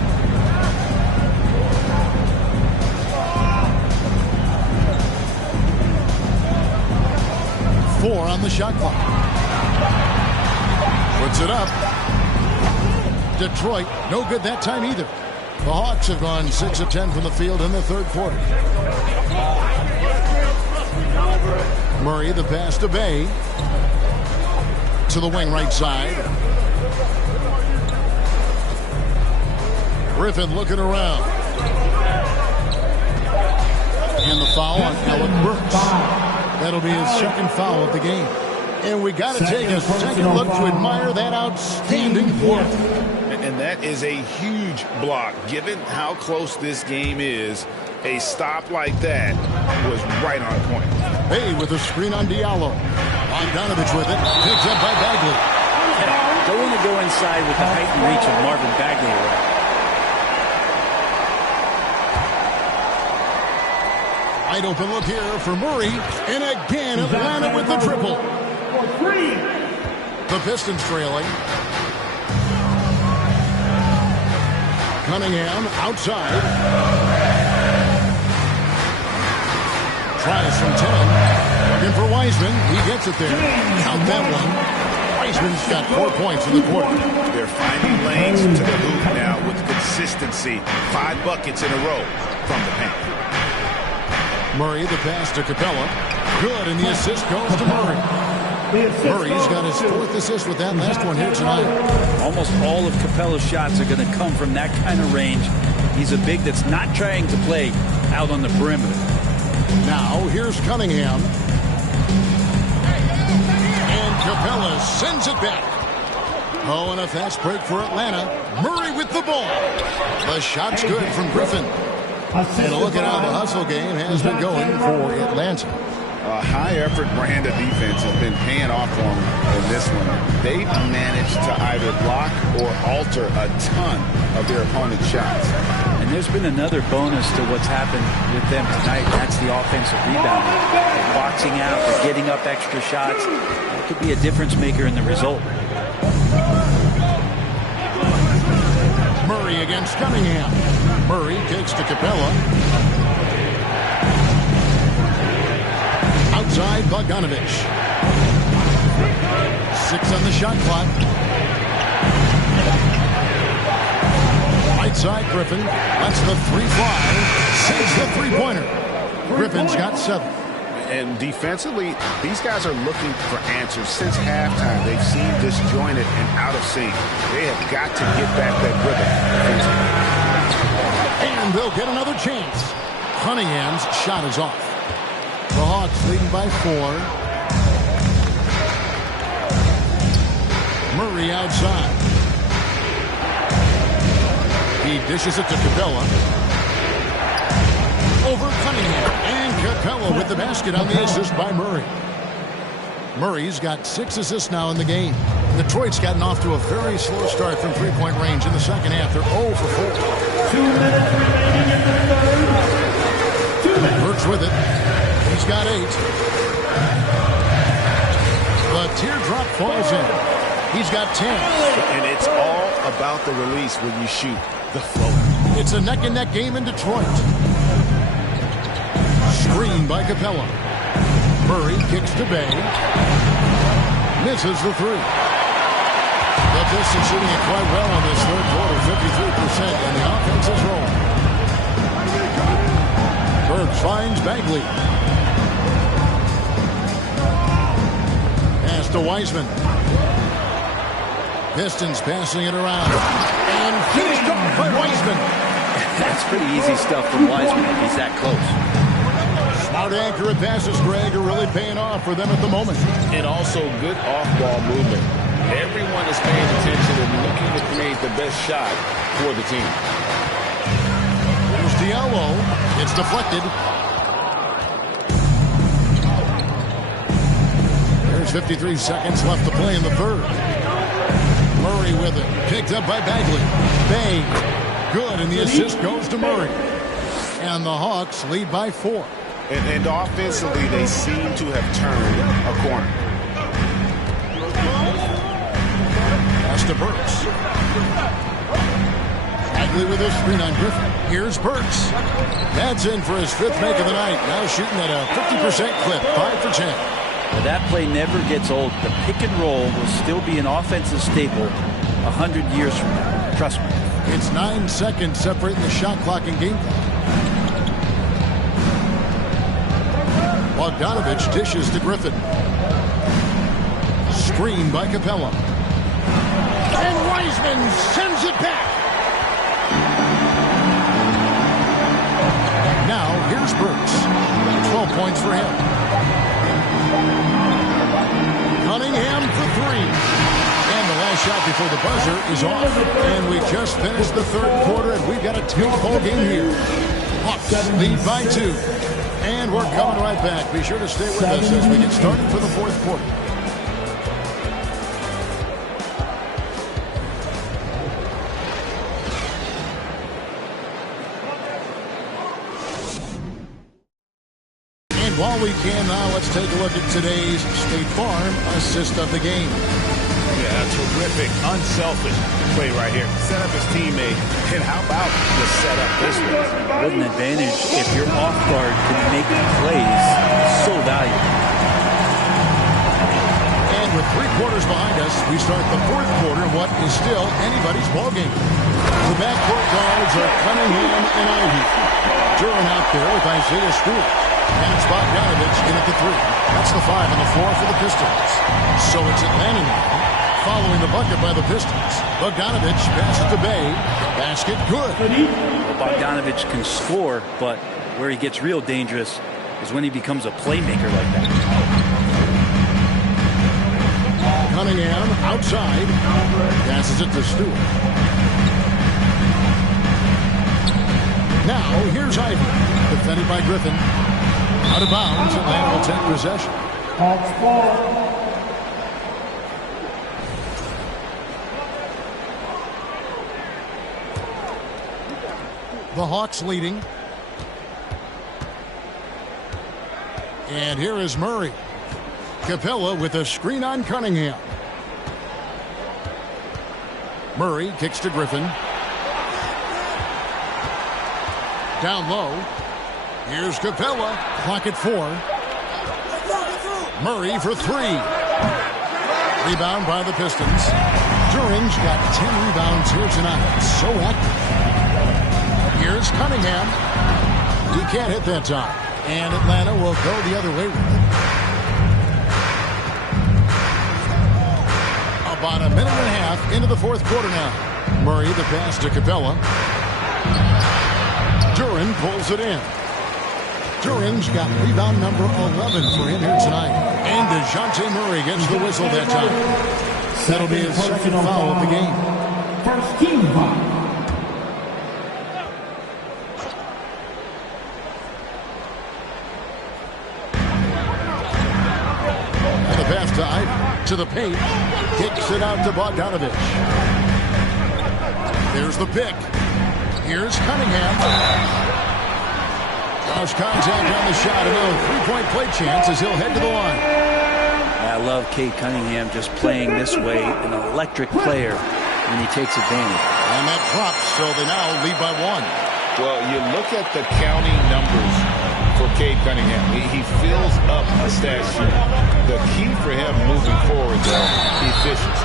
Four on the shot clock. Puts it up. Detroit, no good that time either. The Hawks have gone 6 of 10 from the field in the third quarter. Murray, the pass to Bay. To the wing right side. Griffin looking around. And the foul on Alec Burks. That'll be his second foul of the game. And we got to take a second look to admire that outstanding block. And that is a huge block. Given how close this game is, a stop like that was right on point. Bay with a screen on Diallo. Bogdanovich with it. Picked up by Bagley. Don't want to go inside with the height and reach of Marvin Bagley around. Wide open look here for Murray. And again, Atlanta with the triple. The Pistons trailing. Cunningham outside. Tries from 10. Looking for Wiseman. He gets it there. Count that one. Wiseman's got 4 points in the quarter. They're finding lanes to the hoop now with consistency. 5 buckets in a row from the paint. Murray, the pass to Capella. Good, and the assist goes to Murray. Murray's got his 4th assist with that last one here tonight. Almost all of Capella's shots are going to come from that kind of range. He's a big that's not trying to play out on the perimeter. Now, here's Cunningham. And Capella sends it back. Oh, and a fast break for Atlanta. Murray with the ball. The shot's good from Griffin. And a look at how the hustle game has been going for Atlanta. A high-effort brand of defense has been paying off for them in this one. They've managed to either block or alter a ton of their opponent's shots. And there's been another bonus to what's happened with them tonight. That's the offensive rebounding. They're boxing out, they're getting up extra shots. That could be a difference maker in the result. Murray against Cunningham. Murray takes to Capella. Outside Bogdanovich. 6 on the shot clock. Right side Griffin. That's the 3 fly. Saves the 3-pointer. Griffin's got 7. And defensively, these guys are looking for answers. Since halftime, they've seemed disjointed and out of sync. They have got to get back that rhythm. And they'll get another chance. Cunningham's shot is off. The Hawks leading by 4. Murray outside. He dishes it to Capella. Over Cunningham. And Capella with the basket on the assist by Murray. Murray's got 6 assists now in the game. Detroit's gotten off to a very slow start from three-point range in the second half. They're 0 for 4. 2 minutes remaining in the third. 2 minutes. Burks with it. He's got 8. The teardrop falls in. He's got 10. And it's all about the release when you shoot the floater. It's a neck-and-neck game in Detroit. Screen by Capella. Murray kicks to Bay. Misses the 3. The Pistons shooting it quite well in this third quarter, 53%, and the offense is rolling. Burks finds Bagley. Pass to Wiseman. Pistons passing it around. And finished off by Wiseman. That's pretty easy stuff from Wiseman if he's that close. Smart accurate passes, Greg, are really paying off for them at the moment. And also good off-ball movement. Everyone is paying attention and looking to create the best shot for the team. Here's Diallo. It's deflected. There's 53 seconds left to play in the third. Murray with it. Picked up by Bagley. Bay. Good, and the assist goes to Murray. And the Hawks lead by 4. And offensively, they seem to have turned a corner. Pass to Burks. Bagley with his screen on Griffin. Here's Burks. That's in for his 5th make of the night. Now shooting at a 50% clip. 5 for 10. Well, that play never gets old. The pick and roll will still be an offensive staple 100 years from now. Trust me. It's 9 seconds separating the shot clock and game clock. Bogdanovich dishes to Griffin. Screen by Capella. And Wiseman sends it back. Now here's Burks. 12 points for him. Cunningham for 3. And the last shot before the buzzer is off. And we just finished the third quarter, and we've got a tight ball game here. Hawks lead by 2. And we're coming right back. Be sure to stay with us as we get started for the fourth quarter. And while we can now, let's take a look at today's State Farm assist of the game. Yeah, terrific, unselfish play right here. Set up his teammate, and how about the setup this way? What an advantage if your off guard can make plays so valuable. And with 3 quarters behind us, we start the fourth quarter in what is still anybody's ballgame. The backcourt guards are Cunningham and Ivy. Duran out there with Isaiah Stewart. And it's Bogdanovich in at the 3. That's the 5 on the floor for the Pistons. So it's Atlanta now. Following the bucket by the Pistons. Bogdanovich passes to Bay. Basket good. Well, Bogdanovich can score, but where he gets real dangerous is when he becomes a playmaker like that. Cunningham outside. Passes it to Stewart. Now here's Ivy. Defended by Griffin. Out of bounds. Atlanta will take possession. Hawks ball. The Hawks leading. And here is Murray. Capella with a screen on Cunningham. Murray kicks to Griffin. Down low. Here's Capella. Clock at 4. Murray for 3. Rebound by the Pistons. Duran's got 10 rebounds here tonight. So active. Here's Cunningham. He can't hit that time. And Atlanta will go the other way with it. About a minute and a half into the fourth quarter now. Murray the pass to Capella. Duran pulls it in. Duran's got rebound number 11 for him here tonight. And DeJounte Murray gets the whistle that time. That'll be his second foul of the game. First team foul. To the paint. Kicks it out to Bogdanovich. There's the pick. Here's Cunningham. Cross contact on the shot. Another three-point play chance as he'll head to the line. I love Cade Cunningham just playing this way, an electric player, and he takes advantage. And that drops, so they now lead by 1. Well, you look at the counting numbers for Cade Cunningham. He fills up a stat sheet. The key for him moving forward, though, efficiency.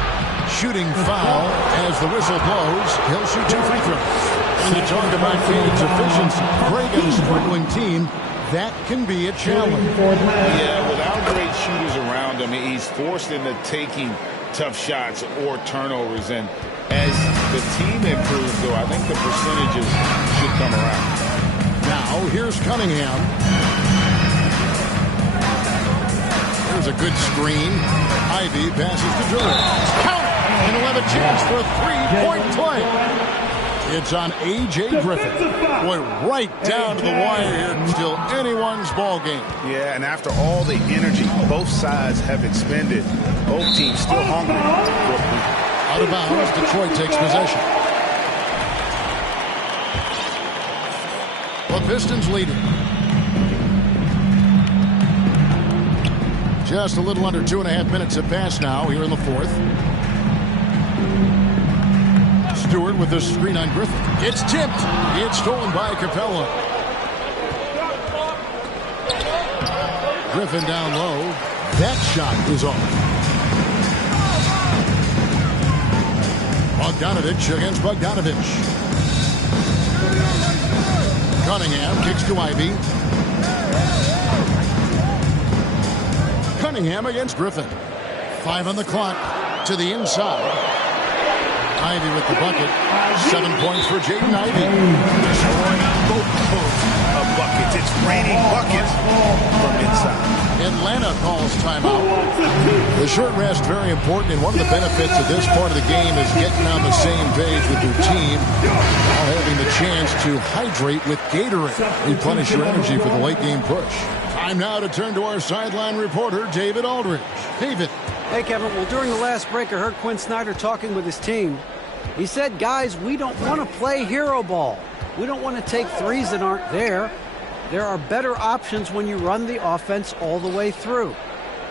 Shooting foul as the whistle blows. He'll shoot 2 free throws. And you talk about Cade's efficiency. Great and a struggling team. That can be a challenge. Yeah, without great shooters around him, he's forced into taking tough shots or turnovers. And as the team improves, though, I think the percentages should come around. Now, here's Cunningham. There's a good screen. Ivy passes to Durant. Count it! And he'll have a chance for a three-point play. It's on A.J. Griffin. Boy, right down to the wire here. Still anyone's ball game. Yeah, and after all the energy both sides have expended, both teams still hungry. Out of bounds, Detroit takes possession. The Pistons leading. Just a little under 2.5 minutes have passed now here in the fourth. Stewart with the screen on Griffin. It's tipped. It's stolen by Capella. Griffin down low. That shot is off. Bogdanovich against Bogdanovich. Cunningham kicks to Ivy. Cunningham against Griffin. 5 on the clock. To the inside. Ivy with the bucket. 7 points for Jaden Ivy. Destroying both of buckets. It's raining buckets from inside. Atlanta calls timeout. The short rest very important, and one of the benefits of this part of the game is getting on the same page with your team while having the chance to hydrate with Gatorade. Replenish your energy for the late game push. Time now to turn to our sideline reporter, David Aldridge. David. Hey, Kevin. Well, during the last break, I heard Quinn Snyder talking with his team. He said, guys, we don't want to play hero ball. We don't want to take threes that aren't there. There are better options when you run the offense all the way through.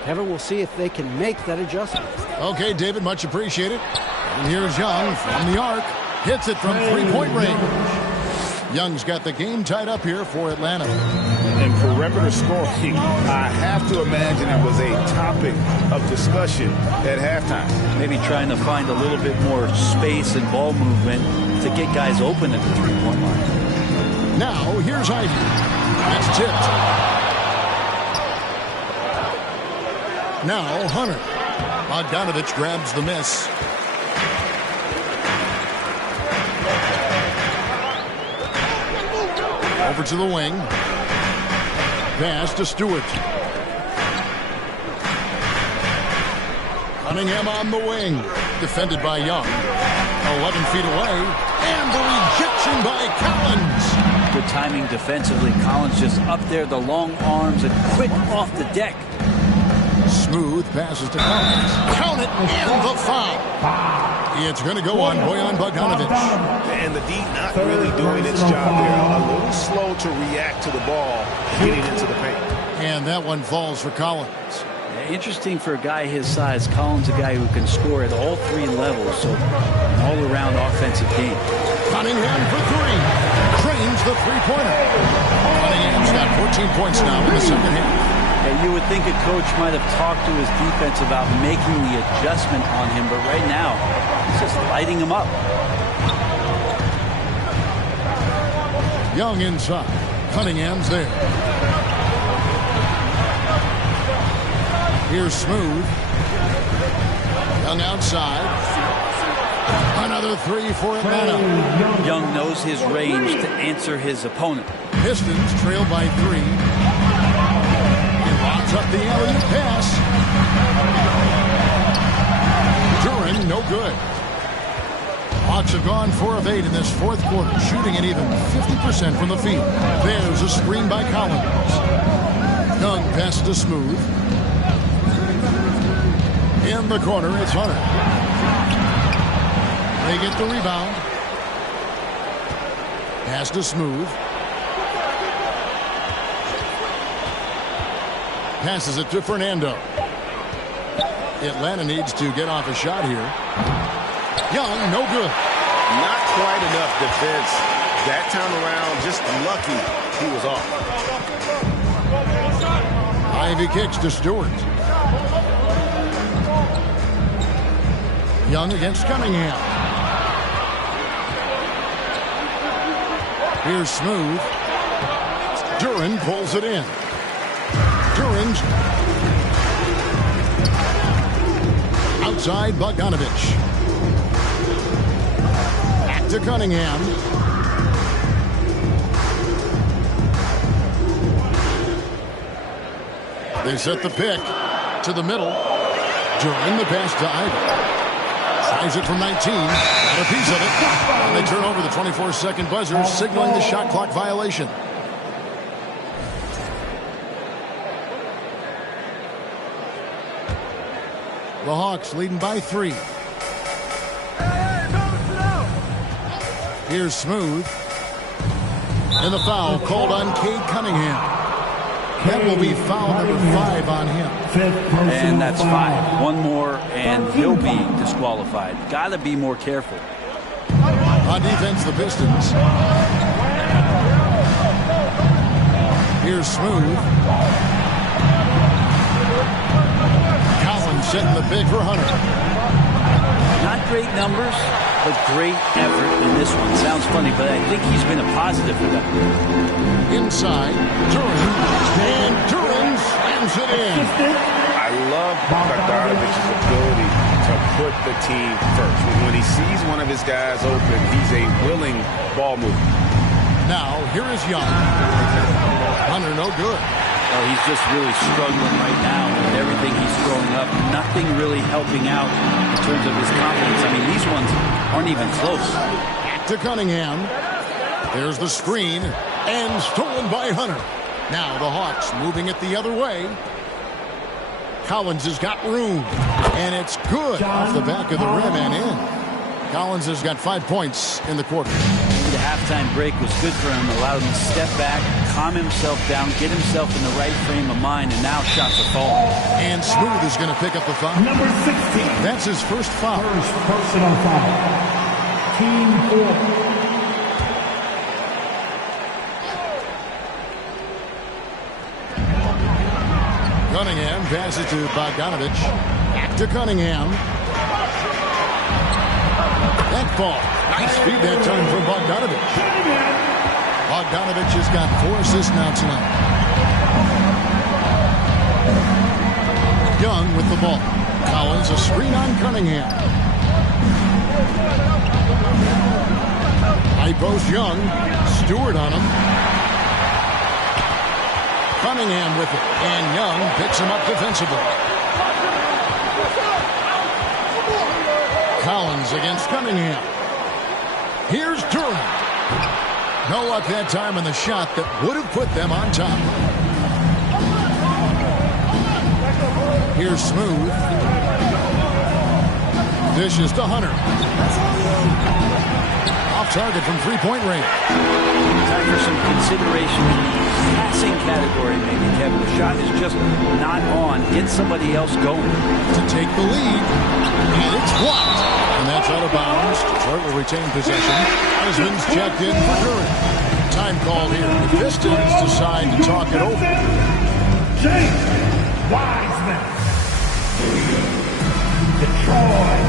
Kevin, we'll see if they can make that adjustment. Okay, David, much appreciated. And here's Young from the arc. Hits it from three-point range. Young's got the game tied up here for Atlanta. And perimeter scoring, I have to imagine it was a topic of discussion at halftime. Maybe trying to find a little bit more space and ball movement to get guys open at the three-point line. Now, here's Ivy. It's tipped. Now, Hunter. Bogdanovich grabs the miss. Over to the wing. Pass to Stewart. Cunningham on the wing. Defended by Young. 11 feet away. And the rejection by Collins. Good timing defensively. Collins just up there, the long arms, and quick off the deck. Smooth passes to Collins. Count it, and the foul. It's going to go on Bojan Bogdanovich. And the D not really doing its job there. A little slow to react to the ball getting into the paint. And that one falls for Collins. Yeah, interesting for a guy his size. Collins, a guy who can score at all three levels, so an all-around offensive game. Cunningham for three. Cranes the three-pointer. Cunningham's got 14 points now in the second half. Yeah, you would think a coach might have talked to his defense about making the adjustment on him, but right now, he's just lighting him up. Young inside. Cunningham's there. Here's Smooth. Young outside. Another three for Atlanta. Young knows his range to answer his opponent. Pistons trail by 3. Up the alley-oop pass. Duran, no good. Hawks have gone 4 of 8 in this fourth quarter, shooting at even 50% from the field. There's a screen by Collins. Young passes to Smooth. In the corner, it's Hunter. They get the rebound. Pass to Smooth. Passes it to Fernando. Atlanta needs to get off a shot here. Young, no good. Not quite enough defense that time around. Just lucky he was off. Ivy kicks to Stewart. Young against Cunningham. Here's Smooth. Duran pulls it in. Duran's outside Bogdanovich. Back to Cunningham. They set the pick to the middle. Duran the pass to Ivy. Tries it from 19. Got a piece of it. And they turn over the 24-second buzzer, signaling the shot clock violation. The Hawks leading by 3. Here's Smooth. And the foul called on Cade Cunningham. That will be foul number 5 on him. And that's 5. One more, and he'll be disqualified. Got to be more careful. On defense, the Pistons. Here's Smooth. Collins setting the pick for Hunter. Not great numbers, but great effort in this one. Sounds funny, but I think he's been a positive for them. Inside, Duran, and Duran slams it in. I love Bogdanovich's ability to put the team first. When he sees one of his guys open, he's a willing ball mover. Now, here is Young. Hunter, no good. Oh, he's just really struggling right now with everything he's throwing up. Nothing really helping out in terms of his confidence. I mean, these ones aren't even close. Back to Cunningham. There's the screen, and stolen by Hunter. Now the Hawks moving it the other way. Collins has got room, and it's good off the back of the rim and in. Collins has got 5 points in the quarter. The halftime break was good for him. Allowed him to step back, calm himself down, get himself in the right frame of mind, and now shots are falling. And Smooth is going to pick up the foul. Number 16. That's his first foul. First personal foul. Team 4. Cunningham passes to Bogdanovich. Back to Cunningham. That ball. Nice feed that time from Bogdanovich. Bogdanovich has got 4 assists now tonight. Young with the ball. Collins a screen on Cunningham. High post Young. Stewart on him. Cunningham with it. And Young picks him up defensively. Collins against Cunningham. Here's Duran. No luck that time in the shot that would have put them on top. Here's Smooth. Dishes to Hunter. Off target from three-point range. Time for some consideration in the passing category, maybe, Kevin. The shot is just not on. Get somebody else going. To take the lead. And it's blocked. And that's out of bounds. Detroit will retain possession. Wiseman's checked in for Duran. Time called here. The Pistons decide to talk it over. James Wiseman. Detroit.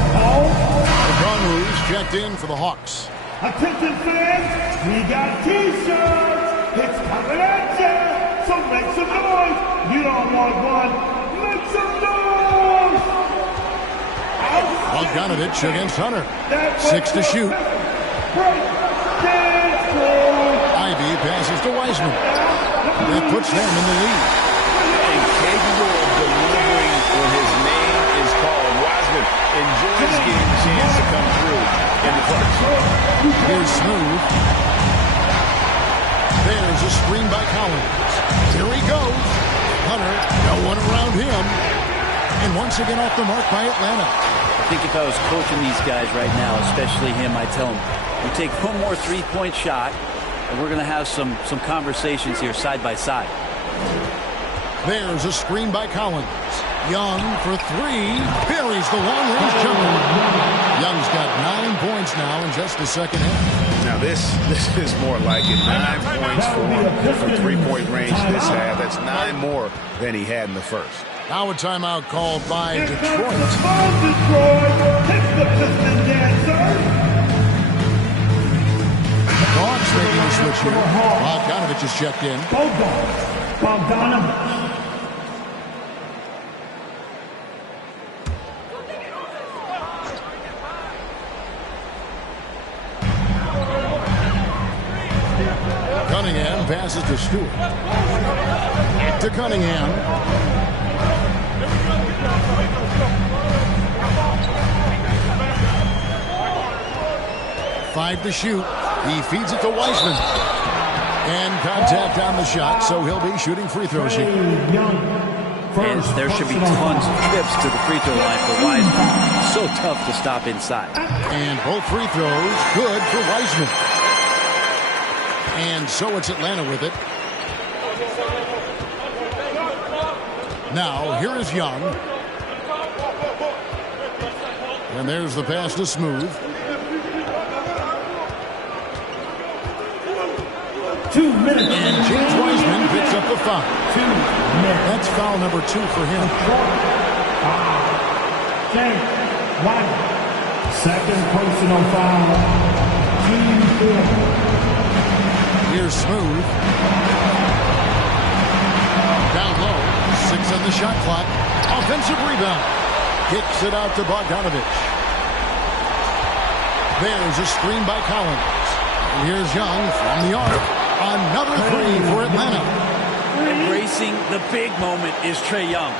The Conroes checked in for the Hawks. Attention fans, we got t-shirts. It's coming at you. So make some noise. You don't want one. Make some noise. Bogdanovich against Hunter. 6 to shoot. Ivy passes to Wiseman. That puts them in the lead. Incapable of delivering when his name is called. Wiseman enjoys getting the chance to come through in the clutch. Here's Smooth. There's a screen by Collins. Here he goes. Hunter, no one around him. And once again off the mark by Atlanta. I think if I was coaching these guys right now, especially him, I'd tell him, you take one more three-point shot, and we're going to have some conversations here side by side. There's a screen by Collins. Young for three. Buries the long-range jumper. Young's got 9 points now in just the second half. Now this is more like it. 9 points for him from three-point range this half. That's 9 more than he had in the first. Now a timeout called by Detroit. Hawks making a switch here. Bogdanovich is checked in. Bogdanovich. Cunningham passes to Stewart. To Cunningham. 5 to shoot. He feeds it to Wiseman. And contact on the shot, so he'll be shooting free throws here. And there should be tons of trips to the free throw line for Wiseman. So tough to stop inside. And both free throws good for Wiseman. And so it's Atlanta with it. Now, here is Young. And there's the pass to Smooth. 2 minutes. And James Wiseman picks up the foul. 2 minutes. That's foul number 2 for him. James Wiseman. Second personal foul. Team 4. Here's Smooth. Down low. 6 on the shot clock. Offensive rebound. Kicks it out to Bogdanovich. There's a screen by Collins. And here's Young from the arc. Another 3 for Atlanta. Embracing the big moment is Trae Young.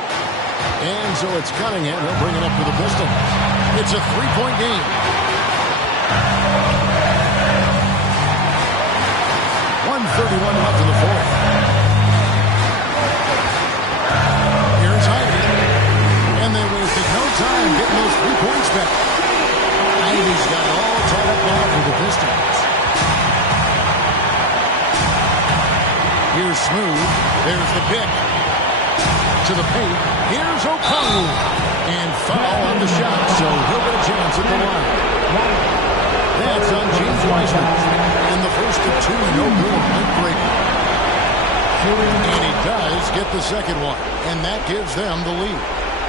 And so it's Cunningham. He'll bring it up for the Pistons. It's a 3-point game. 1:31 left in the fourth. Here's Ivy. And they wasted no time getting those 3 points back. Ivy's got it all tied up now for the Pistons. Here's Smooth. There's the pick. To the paint. Here's Okongwu. And foul on the shot, so he'll get a chance at the line. That's on James Wiseman. And the first of 2, no good. Breaker. And he does get the second one. And that gives them the lead.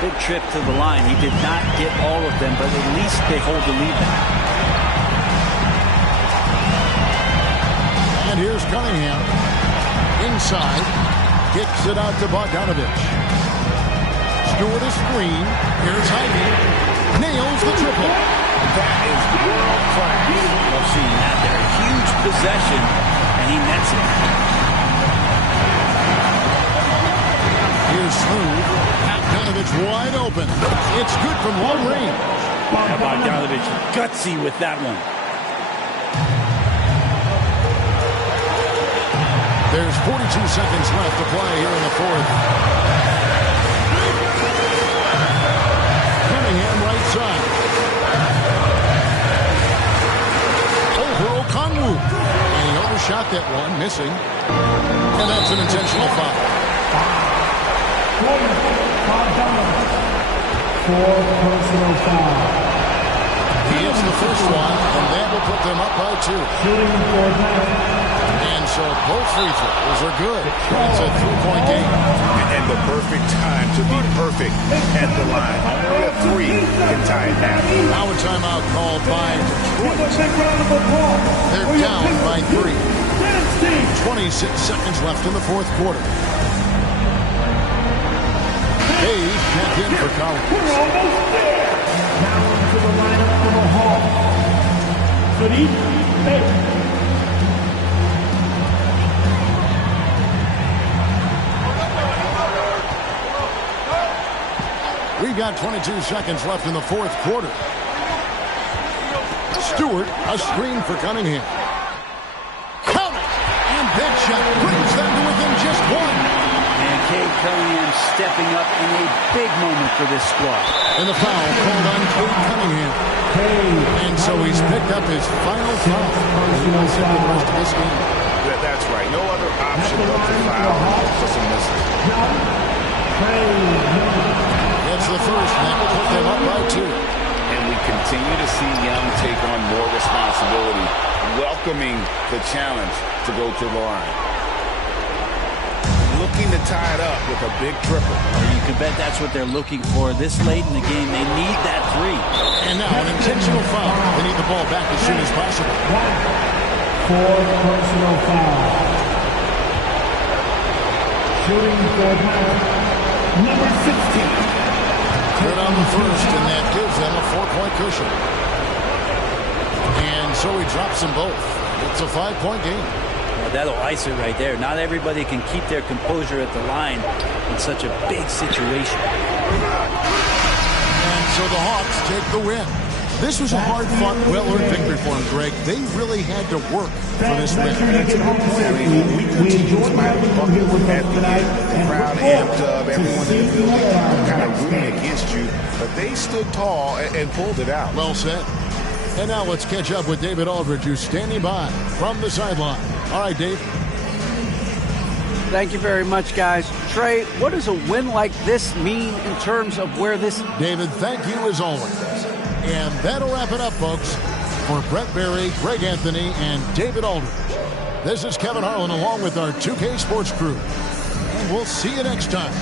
Big trip to the line. He did not get all of them, but at least they hold the lead now. And here's Cunningham. Inside. Kicks it out to Bogdanovich. Stewart a screen. Here's Ivy. Nails the triple. That is world class. Love seeing that there. A huge possession, and he nets it. Here's Smooth. Bogdanovich wide open. It's good from long range. Bogdanovich gutsy with that one. There's 42 seconds left to play here in the fourth. Cunningham right side. Over Okongwu. And he overshot that one, missing. And that's an intentional foul. 4 personal fouls. He hits the first one, and that will put them up by 2. Shooting for Atlanta. And so both free throws are good. It's a 3-point game. And the perfect time to be perfect at the line. Only a 3 can tie it down. Now a timeout called by Detroit. They're down by 3. 26 seconds left in the fourth quarter. Hayes checked in for Collins. We're almost there. Now into the lineup for the Hawks. Sadiq Bey. We've got 22 seconds left in the fourth quarter. Stewart, a screen for Cunningham. Count it! And that shot brings them to within just 1. And Cade Cunningham stepping up in a big moment for this squad. And the foul called on Cade Cunningham. And so he's picked up his final foul. He will sit for the rest of this game. That's right. No other option but to foul for some misses. Gets the first, and that will put them up by 2. And we continue to see Young take on more responsibility, welcoming the challenge to go to the line. Looking to tie it up with a big triple. You can bet that's what they're looking for this late in the game. They need that 3. And now an intentional foul. They need the ball back as soon as possible. 4 personal fouls. Shooting for number 16. Good on the first, and that gives them a 4-point cushion. And so he drops them both. It's a 5-point game. Well, that'll ice it right there. Not everybody can keep their composure at the line in such a big situation. And so the Hawks take the win. This was a hard-fought, well-earned victory for them, Greg. They really had to work for this win. That's a good point. I mean, weaker teams might have buckled at the end. The crowd amped up, everyone in the building kind of rooting against you. But they stood tall and pulled it out. Well said. And now let's catch up with David Aldridge, who's standing by from the sideline. All right, Dave. Thank you very much, guys. Trey, what does a win like this mean in terms of where this... David, thank you as always. And that'll wrap it up, folks. For Brett Berry, Greg Anthony, and David Aldridge, this is Kevin Harlan along with our 2K Sports crew. And we'll see you next time.